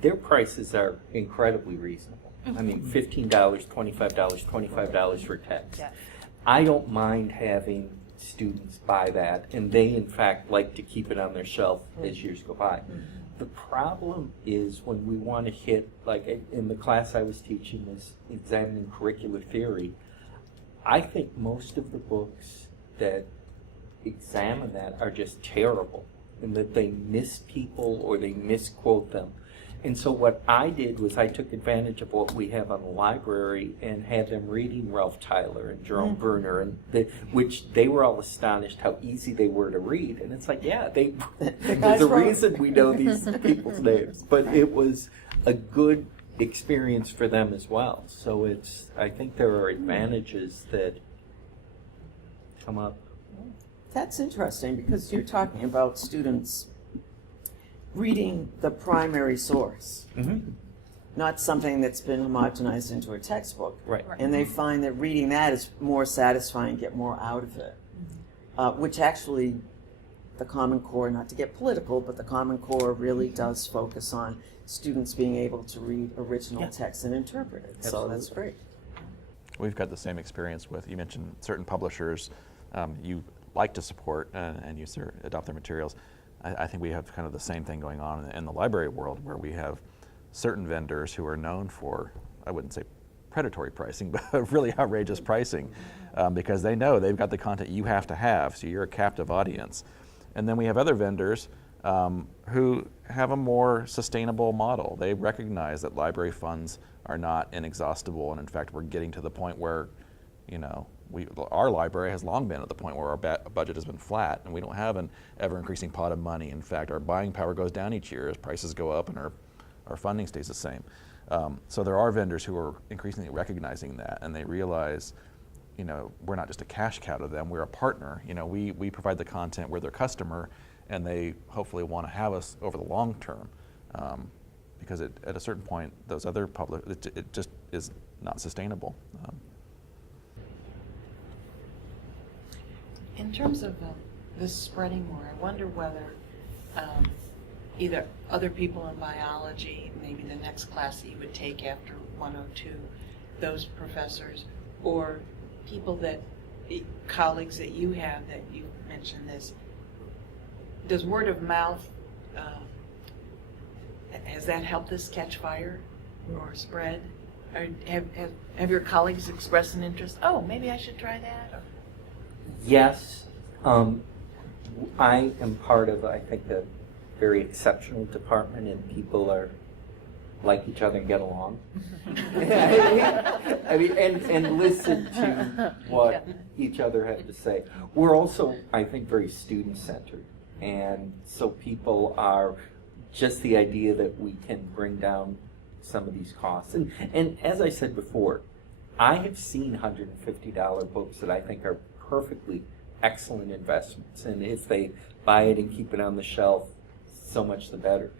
Their prices are incredibly reasonable. I mean, $15, $25 for text. Yeah. I don't mind having students buy that, and they, in fact, like to keep it on their shelf as years go by. The problem is when we want to hit, like in the class I was teaching was examining curricular theory. I think most of the books that examine that are just terrible, and that they miss people or they misquote them. And so what I did was I took advantage of what we have on the library and had them reading Ralph Tyler and Jerome Bruner, and which they were all astonished how easy they were to read. And it's like, yeah, there's a reason we know these people's names. But it was a good experience for them as well. So I think there are advantages that come up. That's interesting because you're talking about students reading the primary source, not something that's been homogenized into a textbook. Right. And they find that reading that is more satisfying, get more out of it. Which actually, the Common Core, not to get political, but the Common Core really does focus on students being able to read original text and interpret it. So that's great. We've got the same experience with, you mentioned certain publishers you like to support and use adopt their materials. I think we have kind of the same thing going on in the library world, where we have certain vendors who are known for, I wouldn't say predatory pricing, but really outrageous pricing, because they know they've got the content you have to have, so you're a captive audience. And then we have other vendors who have a more sustainable model. They recognize that library funds are not inexhaustible, and in fact, we're getting to the point where, you know, our library has long been at the point where our budget has been flat, and we don't have an ever-increasing pot of money. In fact, our buying power goes down each year as prices go up and our funding stays the same. So there are vendors who are increasingly recognizing that, and they realize, you know, we're not just a cash cow to them, we're a partner. You know, we provide the content, we're their customer, and they hopefully want to have us over the long term. Because at a certain point, those other it just is not sustainable. In terms of this spreading more, I wonder whether either other people in biology, maybe the next class that you would take after 102, those professors, or people that, colleagues that you have that you mentioned this, does word of mouth, has that helped this catch fire or spread? Or have your colleagues expressed an interest? Oh, maybe I should try that? Or? Yes, I am part of, I think, a very exceptional department, and people are like each other and get along. I mean, and listen to what each other have to say. We're also, I think, very student-centered, and so people are just the idea that we can bring down some of these costs. And as I said before, I have seen $150 books that I think are perfectly excellent investments, and if they buy it and keep it on the shelf, so much the better.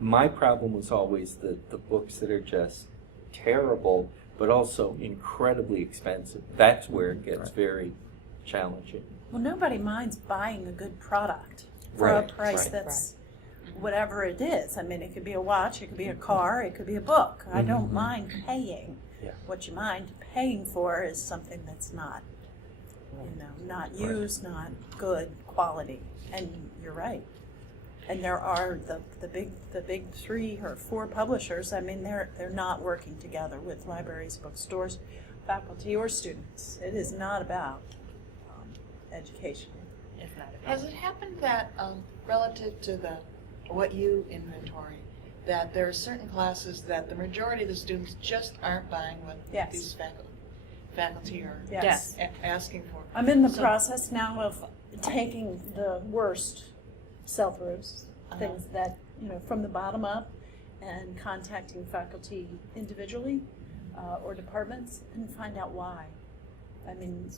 My problem was always the books that are just terrible, but also incredibly expensive. That's where it gets very challenging. Well, nobody minds buying a good product for a price that's whatever it is. I mean, it could be a watch, it could be a car, it could be a book. I don't mind paying. Yeah. What you mind paying for is something that's not, you know, not used, not good quality. And you're right. And there are the big 3 or 4 publishers. I mean, they're not working together with libraries, bookstores, faculty, or students. It is not about education. It's not about. Has it happened that relative to what you inventory, that there are certain classes that the majority of the students just aren't buying what these faculty are asking for? I'm in the process now of taking the worst sell-throughs, things that, you know, from the bottom up, and contacting faculty individually or departments and find out why. I mean,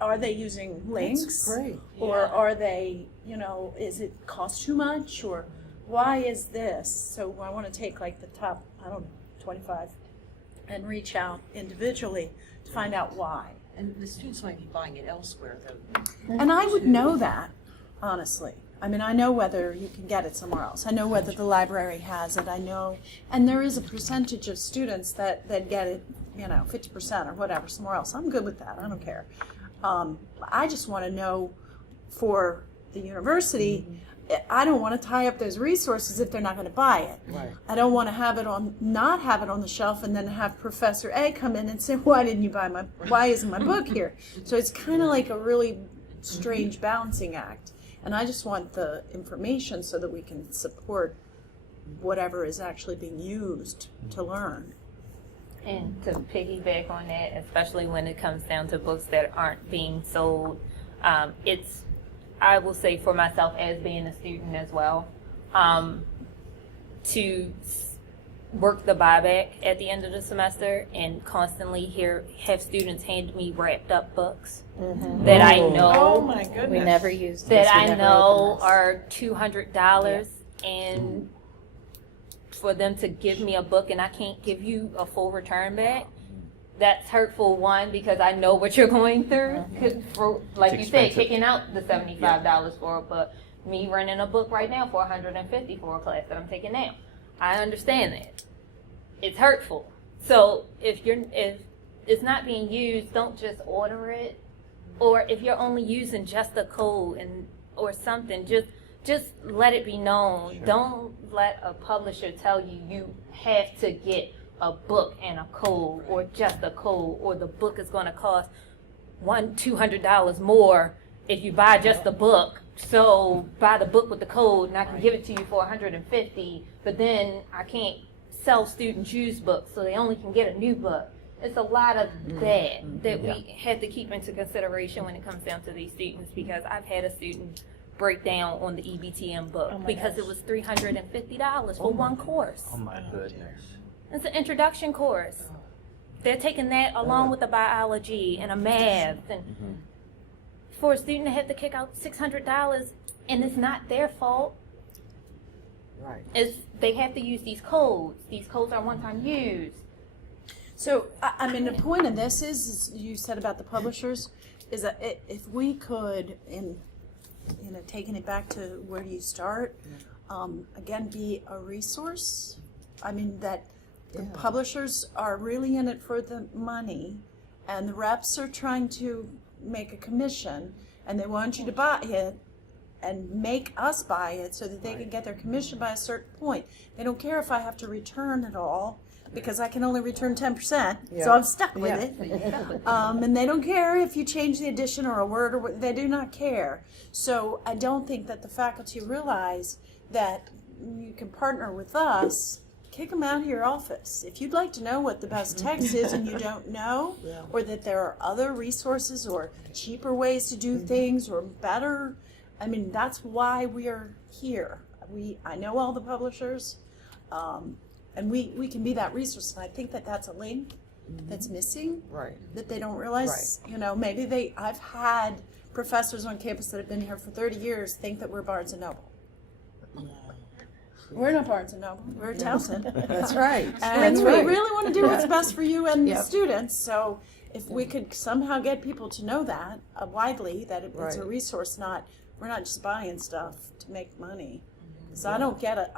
are they using links? That's great. Or are they, you know, is it cost too much, or why is this? So I want to take like the top, I don't know, 25 and reach out individually to find out why. And the students might be buying it elsewhere, though. And I would know that, honestly. I mean, I know whether you can get it somewhere else. I know whether the library has it. I know, and there is a percentage of students that get it, 50% or whatever, somewhere else. I'm good with that. I don't care. I just want to know for the university, I don't want to tie up those resources if they're not going to buy it. Right. I don't want to not have it on the shelf and then have Professor A come in and say, why isn't my book here? So it's kind of like a really strange balancing act. And I just want the information so that we can support whatever is actually being used to learn. And to piggyback on that, especially when it comes down to books that aren't being sold, I will say for myself as being a student as well, to work the buyback at the end of the semester and constantly have students hand me wrapped up books that I know Oh my goodness. We never used that this. We I never know opened this. are $200 and for them to give me a book and I can't give you a full return back. That's hurtful, one, because I know what you're going through. 'Cause for, like It's you said, expensive. kicking out the $75 for it, but me renting a book right now for $150 for a class that I'm taking now. I understand that. It's hurtful. So if it's not being used, don't just order it. Or if you're only using just a code or something, just let it be known. Sure. Don't let a publisher tell you have to get a book and a code or just a code, or the book is going to cost $200 more if you buy just the book. So buy the book with the code and I can give it to you for $150, but then I can't sell students used books, so they only can get a new book. It's a lot of that we have to keep into consideration when it comes down to these students, because I've had a student break down on the EBTM book because it was $350 for one course. Oh my goodness. It's an introduction course. They're taking that along with a biology and a math, and for a student to have to kick out $600, and it's not their fault. Right. They have to use these codes. These codes are one-time used. So, I mean, the point of this is you said about the publishers, is that if we could, taking it back to where do you start, again, be a resource. I mean, that the publishers are really in it for the money, and the reps are trying to make a commission, and they want you to buy it and make us buy it so that they can get their commission by a certain point. They don't care if I have to return it all, because I can only return 10%, so I'm stuck with it. And they don't care if you change the addition or a word, or they do not care. So I don't think that the faculty realize that you can partner with us. Kick them out of your office. If you'd like to know what the best text is and you don't know, or that there are other resources or cheaper ways to do things or better, I mean, that's why we are here. I know all the publishers, and we can be that resource. And I think that that's a link that's missing, that they don't realize. Maybe I've had professors on campus that have been here for 30 years think that we're Barnes & Noble. We're not Barnes & Noble. We're Towson. That's right. And we really want to do what's best for you and the students. So if we could somehow get people to know that widely, that it's a resource, we're not just buying stuff to make money. Because I don't get it.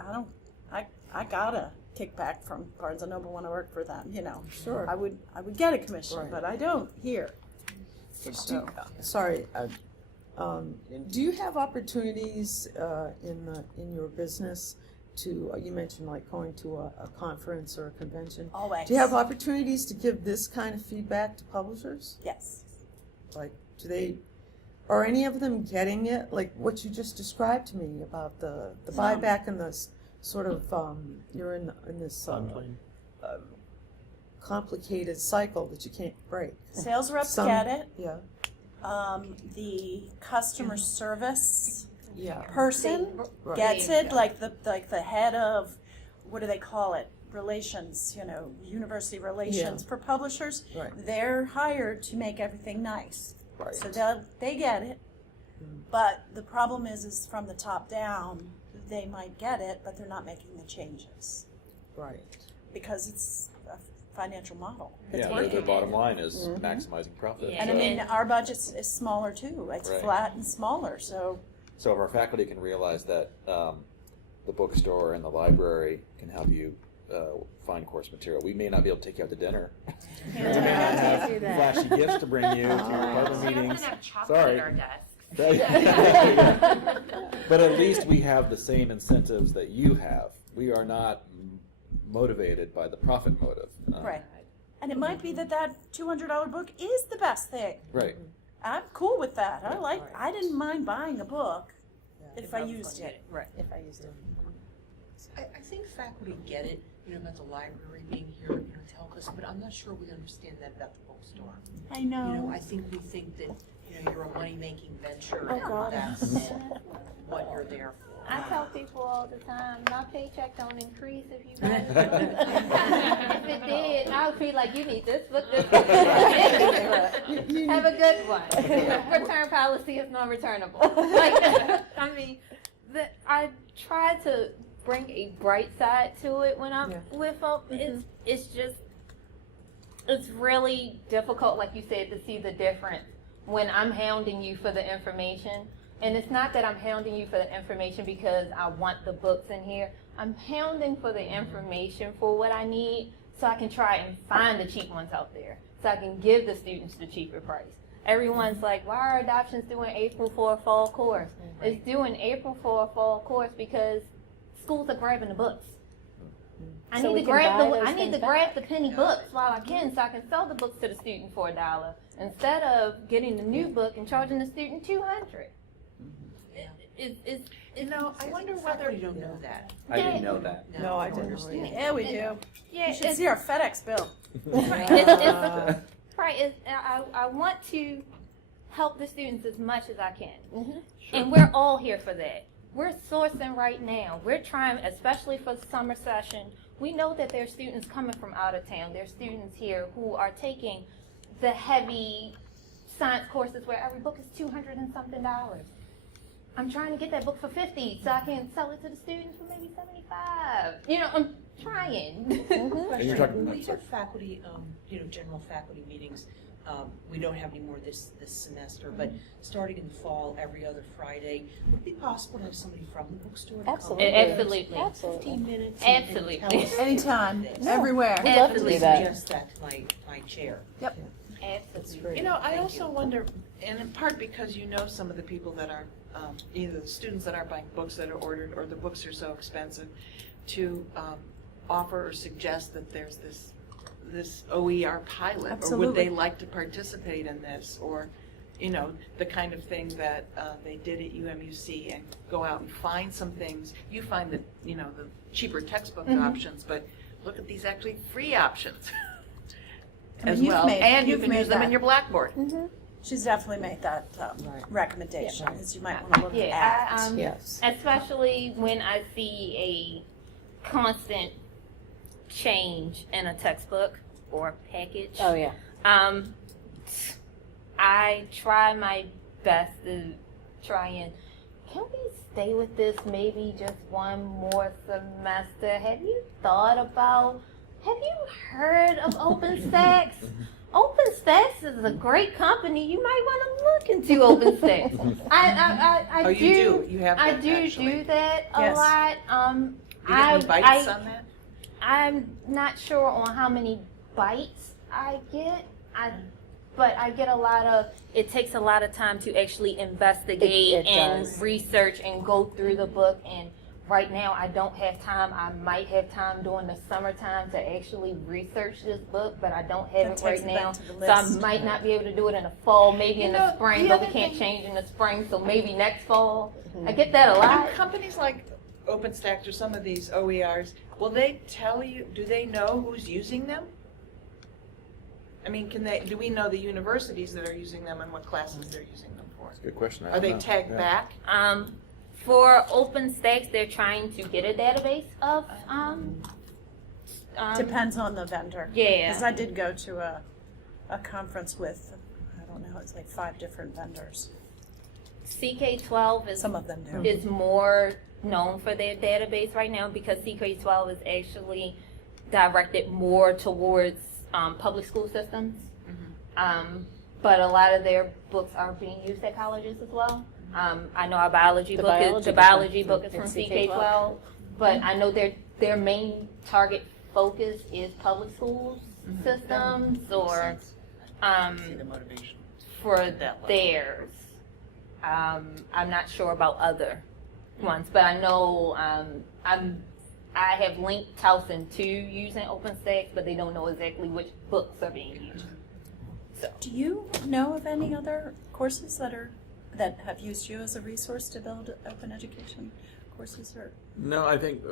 I got a kickback from Barnes & Noble when I worked for them. Sure. I would get a commission, but I don't here. Do you have opportunities in your business to, you mentioned like going to a conference or a convention? Always. Do you have opportunities to give this kind of feedback to publishers? Yes. Like, are any of them getting it? Like what you just described to me about the buyback and the sort of, you're in this complicated cycle that you can't break. Sales reps get it. Yeah. The customer service Yeah. person gets it, like the head of, what do they call it? Relations, university relations for publishers. Right. They're hired to make everything nice. Right. So they get it. But the problem is from the top down, they might get it, but they're not making the changes. Right. Because it's financial model. It's Yeah, their working. bottom line is maximizing profit. Yeah. And I So- mean, our budget is smaller too. It's Right. flat and smaller, so So if our faculty can realize that the bookstore and the library can help you find course material, we may not be able to take you out to dinner. We may not have flashy gifts to bring you to your department So you're not meetings. gonna have chocolate Sorry. at our desks. But at least we have the same incentives that you have. We are not motivated by the profit motive. right. And it might be that that $200 book is the best thing. Right. I'm cool with that. I didn't mind buying a book if I used it. Right. If I used it. I think faculty get it, about the library being here, to help us, but I'm not sure we understand that about the bookstore. I know. I think we think that, you're a money-making venture, Oh, God. and that's what you're there for. I tell people all the time, my paycheck don't increase if you buy this book. If it did, I would be like, you need this book, this book, this book. Have a good one. Return policy is non-returnable. Like, I mean, I try to bring a bright side to it when I'm with folks. It's just, it's really difficult, like you said, to see the difference when I'm hounding you for the information. And it's not that I'm hounding you for the information because I want the books in here. I'm hounding for the information for what I need so I can try and find the cheap ones out there, so I can give the students the cheaper price. Everyone's like, why are adoptions doing April for a fall course? It's doing April for a fall course because schools are grabbing the books. I So need we to can grab buy the those I need to things grab back. the penny books while I can, so I can sell the books to the student for $1 instead of getting the new book and charging the student $200. I wonder whether you don't know that. I didn't know that. No, I didn't understand. Yeah, we do. Yeah, You should see our FedEx bill. I want to help the students as much as I can. And we're all here for that. We're sourcing right now. We're trying, especially for the summer session, we know that there are students coming from out of town. There are students here who are taking the heavy science courses where every book is $200 and something. I'm trying to get that book for $50 so I can sell it to the students for maybe $75. I'm trying. And you're talking, We have faculty, general faculty meetings. We don't have any more this semester, but starting in the fall, every other Friday, would it be possible to have somebody from the bookstore to Absolutely. come? Absolutely. Absolutely. 15 minutes. Absolutely. And tell us. Anytime, No. everywhere. We'd love to do that. Suggest that to my chair. Absolutely. I also wonder, and in part because some of the people that are, either the students that are buying books that are ordered or the books are so expensive, to offer or suggest that there's this OER pilot, or would they Absolutely. like to participate in this, or the kind of thing that they did at UMUC and go out and find some things. You find that the cheaper textbook options, but look at these actually free options as you've well, made- and you you've can made use them in that. your Blackboard. She's definitely made that recommendation, is you might want to look Yeah, at. Yes. especially when I see a constant change in a textbook or package. Oh, yeah. I try my best to try and, can we stay with this maybe just one more semester? Have you heard of OpenStax? OpenStax is a great company. You might want to look into OpenStax. I Oh, do. you do. You have I that, do actually. do that a Yes. lot. You get any bites on that? I'm not sure on how many bites I get. But I get a lot of. It takes a lot of time to actually investigate It and does. research and go through the book. And right now, I don't have time. I might have time during the summertime to actually research this book, but I don't have That it right takes it back now. to the So I list. might not be able to do it in the fall, maybe in the know, spring, the but we other can't thing- change in the spring. So maybe next fall. I get that a lot. And companies like OpenStax or some of these OERs, will they tell you, do they know who's using them? I mean, do we know the universities that are using them and what classes they're using them for? good question. I Are don't they know. tagged Yeah. back? For OpenStax, they're trying to get a database of. Depends on the vendor. Yeah. Because I did go to a conference with, I don't know, it's like 5 different vendors. CK12 is Some of them do. is more known for their database right now because CK12 is actually directed more towards public school systems. But a lot of their books are being used at colleges as well. I know our biology The book biology book is from from CK-12. CK-12, but I know their main target focus is public schools systems or See the motivation. for That level. theirs. I'm not sure about other ones, but I know I have linked Towson to using OpenStax, but they don't know exactly which books are being used. Do you know of any other courses that have used you as a resource to build open education courses? Or No, I think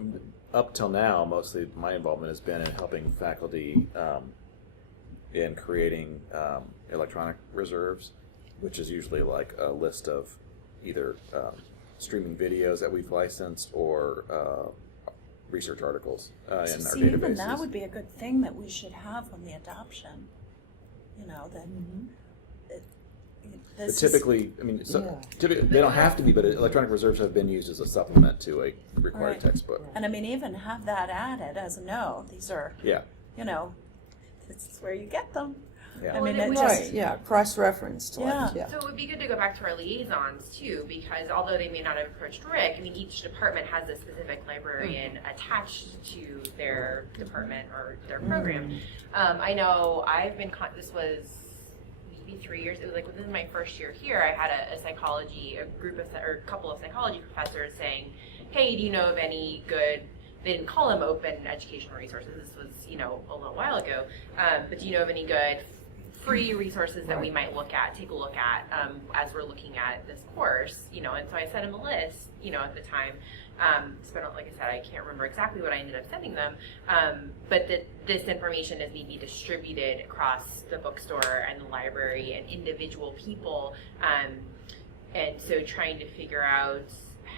up till now, mostly my involvement has been in helping faculty in creating electronic reserves, which is usually like a list of either streaming videos that we've licensed or research articles in our see, databases. even that would be a good thing that we should have on the adoption. You know, that But this is- typically, I mean, typically they don't have to be, but electronic reserves have been used as a supplement to a required Right. textbook. And I mean, even have that added as a note. These are, Yeah, you know, this is where you get them. yeah. I mean, Well, it and just, Right, yeah, cross-referenced, like, yeah. So it would be good to go back to our liaisons too, because although they may not have approached Rick, I mean, each department has a specific librarian attached to their department or their program. I know I've been, this was maybe 3 years, it was like within my first year here, I had a couple of psychology professors saying, hey, do you know of any good, they didn't call them open educational resources, this was, a little while ago, but do you know of any good free resources that we might take a look at as we're looking at this course, and so I sent him a list, at the time. Like I said, I can't remember exactly what I ended up sending them, but this information is maybe distributed across the bookstore and the library and individual people, and so trying to figure out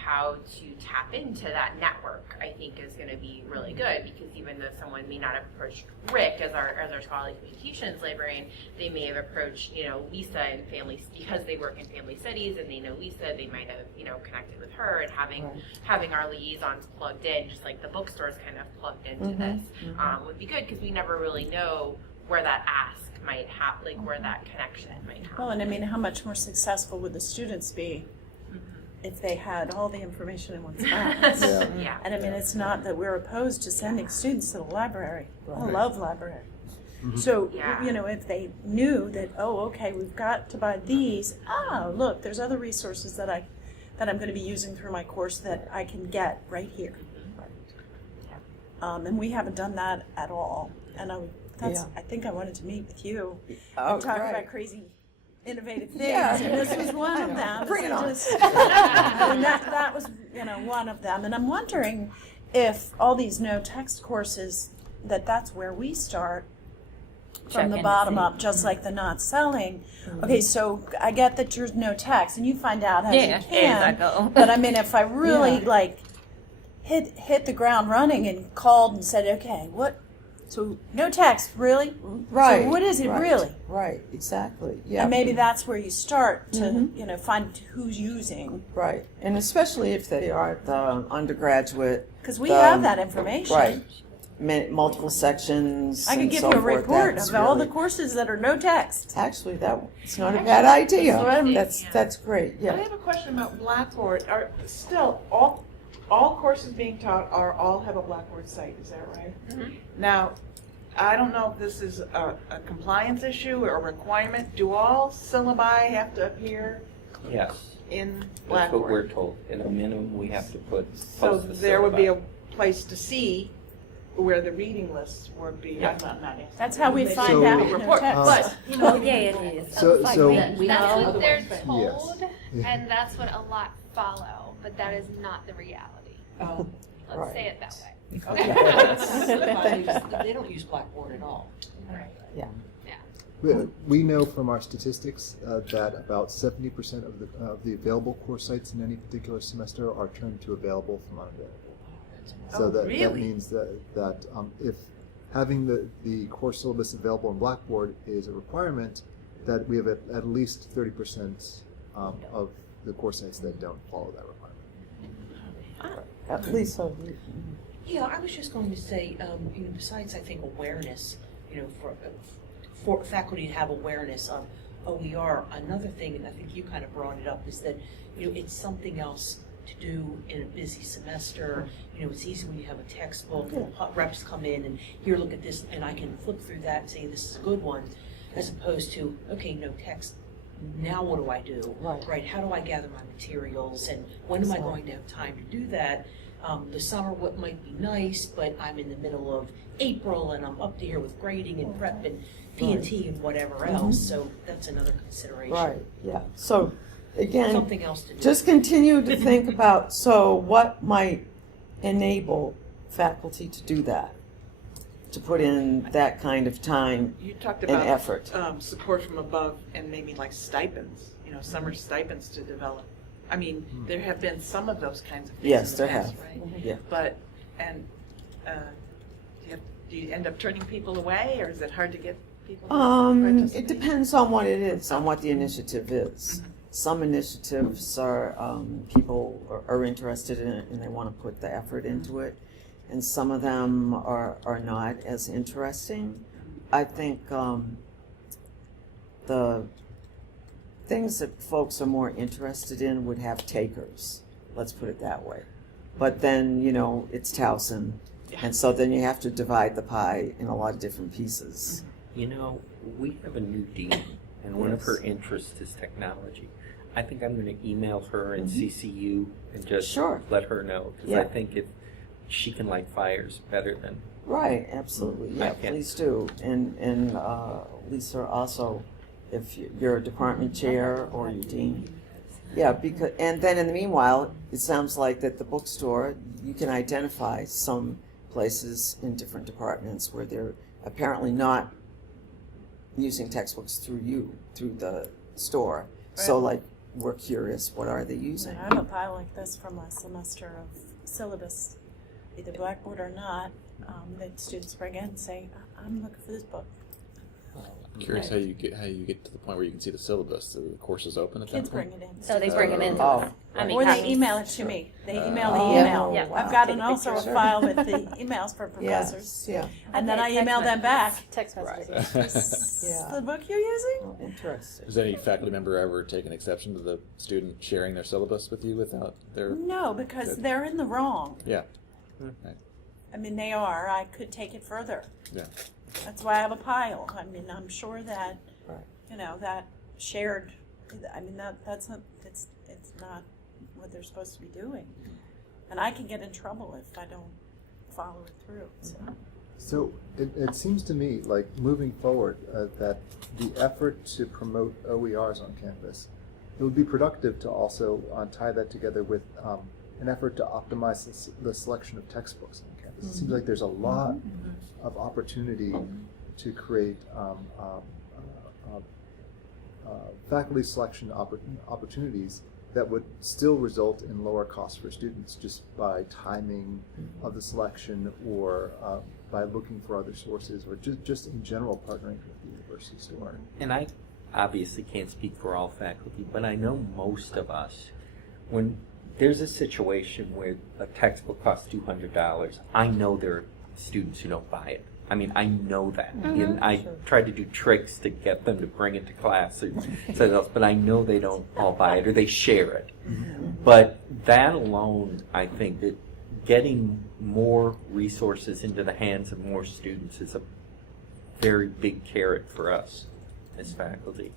how to tap into that network, I think, is going to be really good, because even though someone may not have approached Rick as our scholarly communications librarian, they may have approached, Lisa and family, because they work in family studies and they know Lisa, they might have, connected with her, and having our liaisons plugged in, just like the bookstore's kind of plugged into this, would be good, because we never really know where that ask might happen, like where that connection might happen. well, and I mean, how much more successful would the students be if they had all the information in one spot? Yeah. And I mean, it's not that we're opposed to sending students to the library. I love library. So, Yeah. if they knew that, okay, we've got to buy these. Oh, look, there's other resources that I'm going to be using through my course that I can get right here. And we haven't done that at all. And I think I wanted to meet with you Oh, and talk right. about crazy, innovative things. Yeah. And this was one of them. Bring it on. And that was, one of them. And I'm wondering if all these no text courses, that's where we start Check from the in to bottom see. up, just like the not selling. Okay, so I get that there's no text, and you find out as you As can. I go. But I mean, if I really hit the ground running and called and said, okay, what? So no text, really? Right. So what is it right, really? Right, exactly, yeah. And maybe that's where you start to, find who's using. Right, and especially if they are the undergraduate. Because we the- have that information. Right, multiple sections I could and give so you a forth. report That's of all the really- courses that are no text. Actually, it's not a bad idea. Actually, That's great, I yeah. have a question about Blackboard. Are still all courses being taught all have a Blackboard site? Is that right? Now, I don't know if this is a compliance issue or a requirement. Do all syllabi have to appear Yes, in that's Blackboard? what we're told. At a minimum, we have to So post the there would be a syllabi. place to see where the reading lists would be. Yeah. I'm not asking. That's how we find So- out. No Report, text. but Yeah, it is. So That's what they're Yes. told, and that's what a lot follow, but that is not the reality. Oh, Let's Right. say it that way. They don't use Blackboard at all. We know from our statistics that about 70% of the available course sites in any particular semester are turned to available from unavailable. So that really? means that if having the course syllabus available in Blackboard is a requirement, that we have at least 30% of the course sites that don't follow that requirement. At least so. Yeah, I was just going to say, besides, I think, awareness, for faculty to have awareness of OER, another thing, and I think you kind of brought it up, is that, it's something else to do in a busy semester. It's easy when you have a textbook, and reps come in and here, look at this, and I can flip through that and say, this is a good one, as opposed to, okay, no text, now what do I do? Right? How do I gather my materials, and when am I going to have time to do that? The summer, what might be nice, but I'm in the middle of April and I'm up to here with grading and prep and P&T and whatever else, so that's another consideration. Right, yeah. So, again, Something else to do. just continue to think about, so what might enable faculty to do that? To put in that kind of time You talked and about effort. support from above and maybe like stipends, summer stipends to develop. I mean, there have been some of those kinds of things Yes, in there the past, have. right? Yeah. But, do you end up turning people away, or is it hard to get people to participate? It depends on what it is, on what the initiative is. Some initiatives are, people are interested in it and they want to put the effort into it. And some of them are not as interesting. I think the things that folks are more interested in would have takers, let's put it that way. But then, it's Towson, and so then you have to divide the pie in a lot of different pieces. We have a new dean, and one of her interests is technology. I think I'm going to email her and CC you and just Sure. let her know, because I think if she can light fires better than Right, absolutely, yeah, I can. please do. And Lisa, also, if you're a department chair or your dean. Yeah, because, and then in the meanwhile, it sounds like that the bookstore, you can identify some places in different departments where they're apparently not using textbooks through the store. So like, we're curious, what are they using? I have a pile like this from last semester of syllabus, either Blackboard or not, that students bring in and say, I'm looking for this book. I'm curious how you get to the point where you can see the syllabus. The course is open at Kids that point. bring it in. So they bring them in. Oh. Or they email it to me. They email the Oh, email. yeah. I've got Take a also a picture. file with the emails for professors. Yes, yeah. And then I Okay, email them back. Text messages. Is Yeah. the book you're using? Oh, interesting. Has any faculty member ever taken exception to the student sharing their syllabus with you without their? No, because Good. they're in the wrong. Yeah. Right. I mean, they are. I could take it further. Yeah. That's why I have a pile. I mean, I'm sure that, Right. that shared, I mean, that's not, it's not what they're supposed to be doing. And I can get in trouble if I don't follow it through, so. So it seems to me like moving forward that the effort to promote OERs on campus, it would be productive to also tie that together with an effort to optimize the selection of textbooks on campus. It seems like there's a lot of opportunity to create faculty selection opportunities that would still result in lower costs for students just by timing of the selection or by looking for other sources or just in general partnering with the university store. And I obviously can't speak for all faculty, but I know most of us, when there's a situation where a textbook costs $200, I know there are students who don't buy it. I mean, I know that. And I try to do tricks to get them to bring it to class or something else, but I know they don't all buy it or they share it. But that alone, I think that getting more resources into the hands of more students is a very big carrot for us as faculty.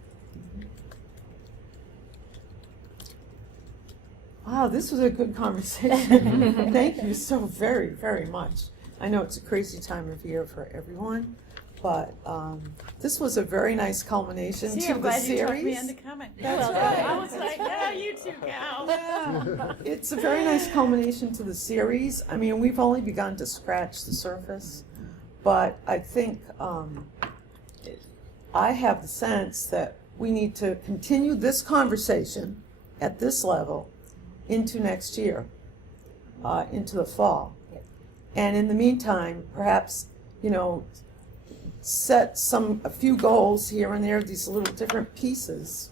Wow, this was a good conversation. Thank you so very, very much. I know it's a crazy time of year for everyone, but this was a very nice culmination See, to I'm the glad you series. talked me into coming. That's right. I was like, yeah, you too, Cal. Yeah. It's a very nice culmination to the series. I mean, we've only begun to scratch the surface, but I think I have the sense that we need to continue this conversation at this level into next year, into the fall. And in the meantime, perhaps, set a few goals here and there, these little different pieces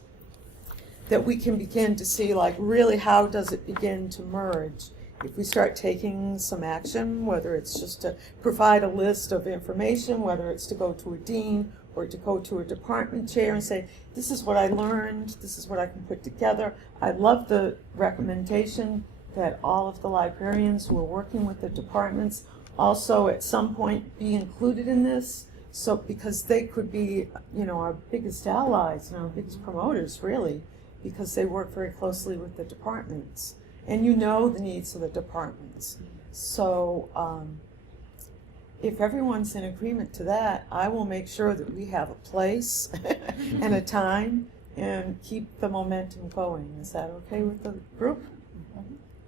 that we can begin to see, like, really how does it begin to merge if we start taking some action, whether it's just to provide a list of information, whether it's to go to a dean or to go to a department chair and say, this is what I learned, this is what I can put together. I love the recommendation that all of the librarians who are working with the departments also at some point be included in this. So, because they could be, our biggest allies and our biggest promoters, really, because they work very closely with the departments. And you know the needs of the departments. So, if everyone's in agreement to that, I will make sure that we have a place and a time and keep the momentum going. Is that okay with the group?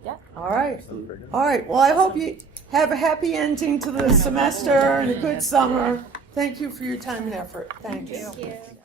Yeah. All right. All right. Well, I hope you have a happy ending to the semester and a good summer. Thank you for your time and effort. Thanks. Thank you. Thank you.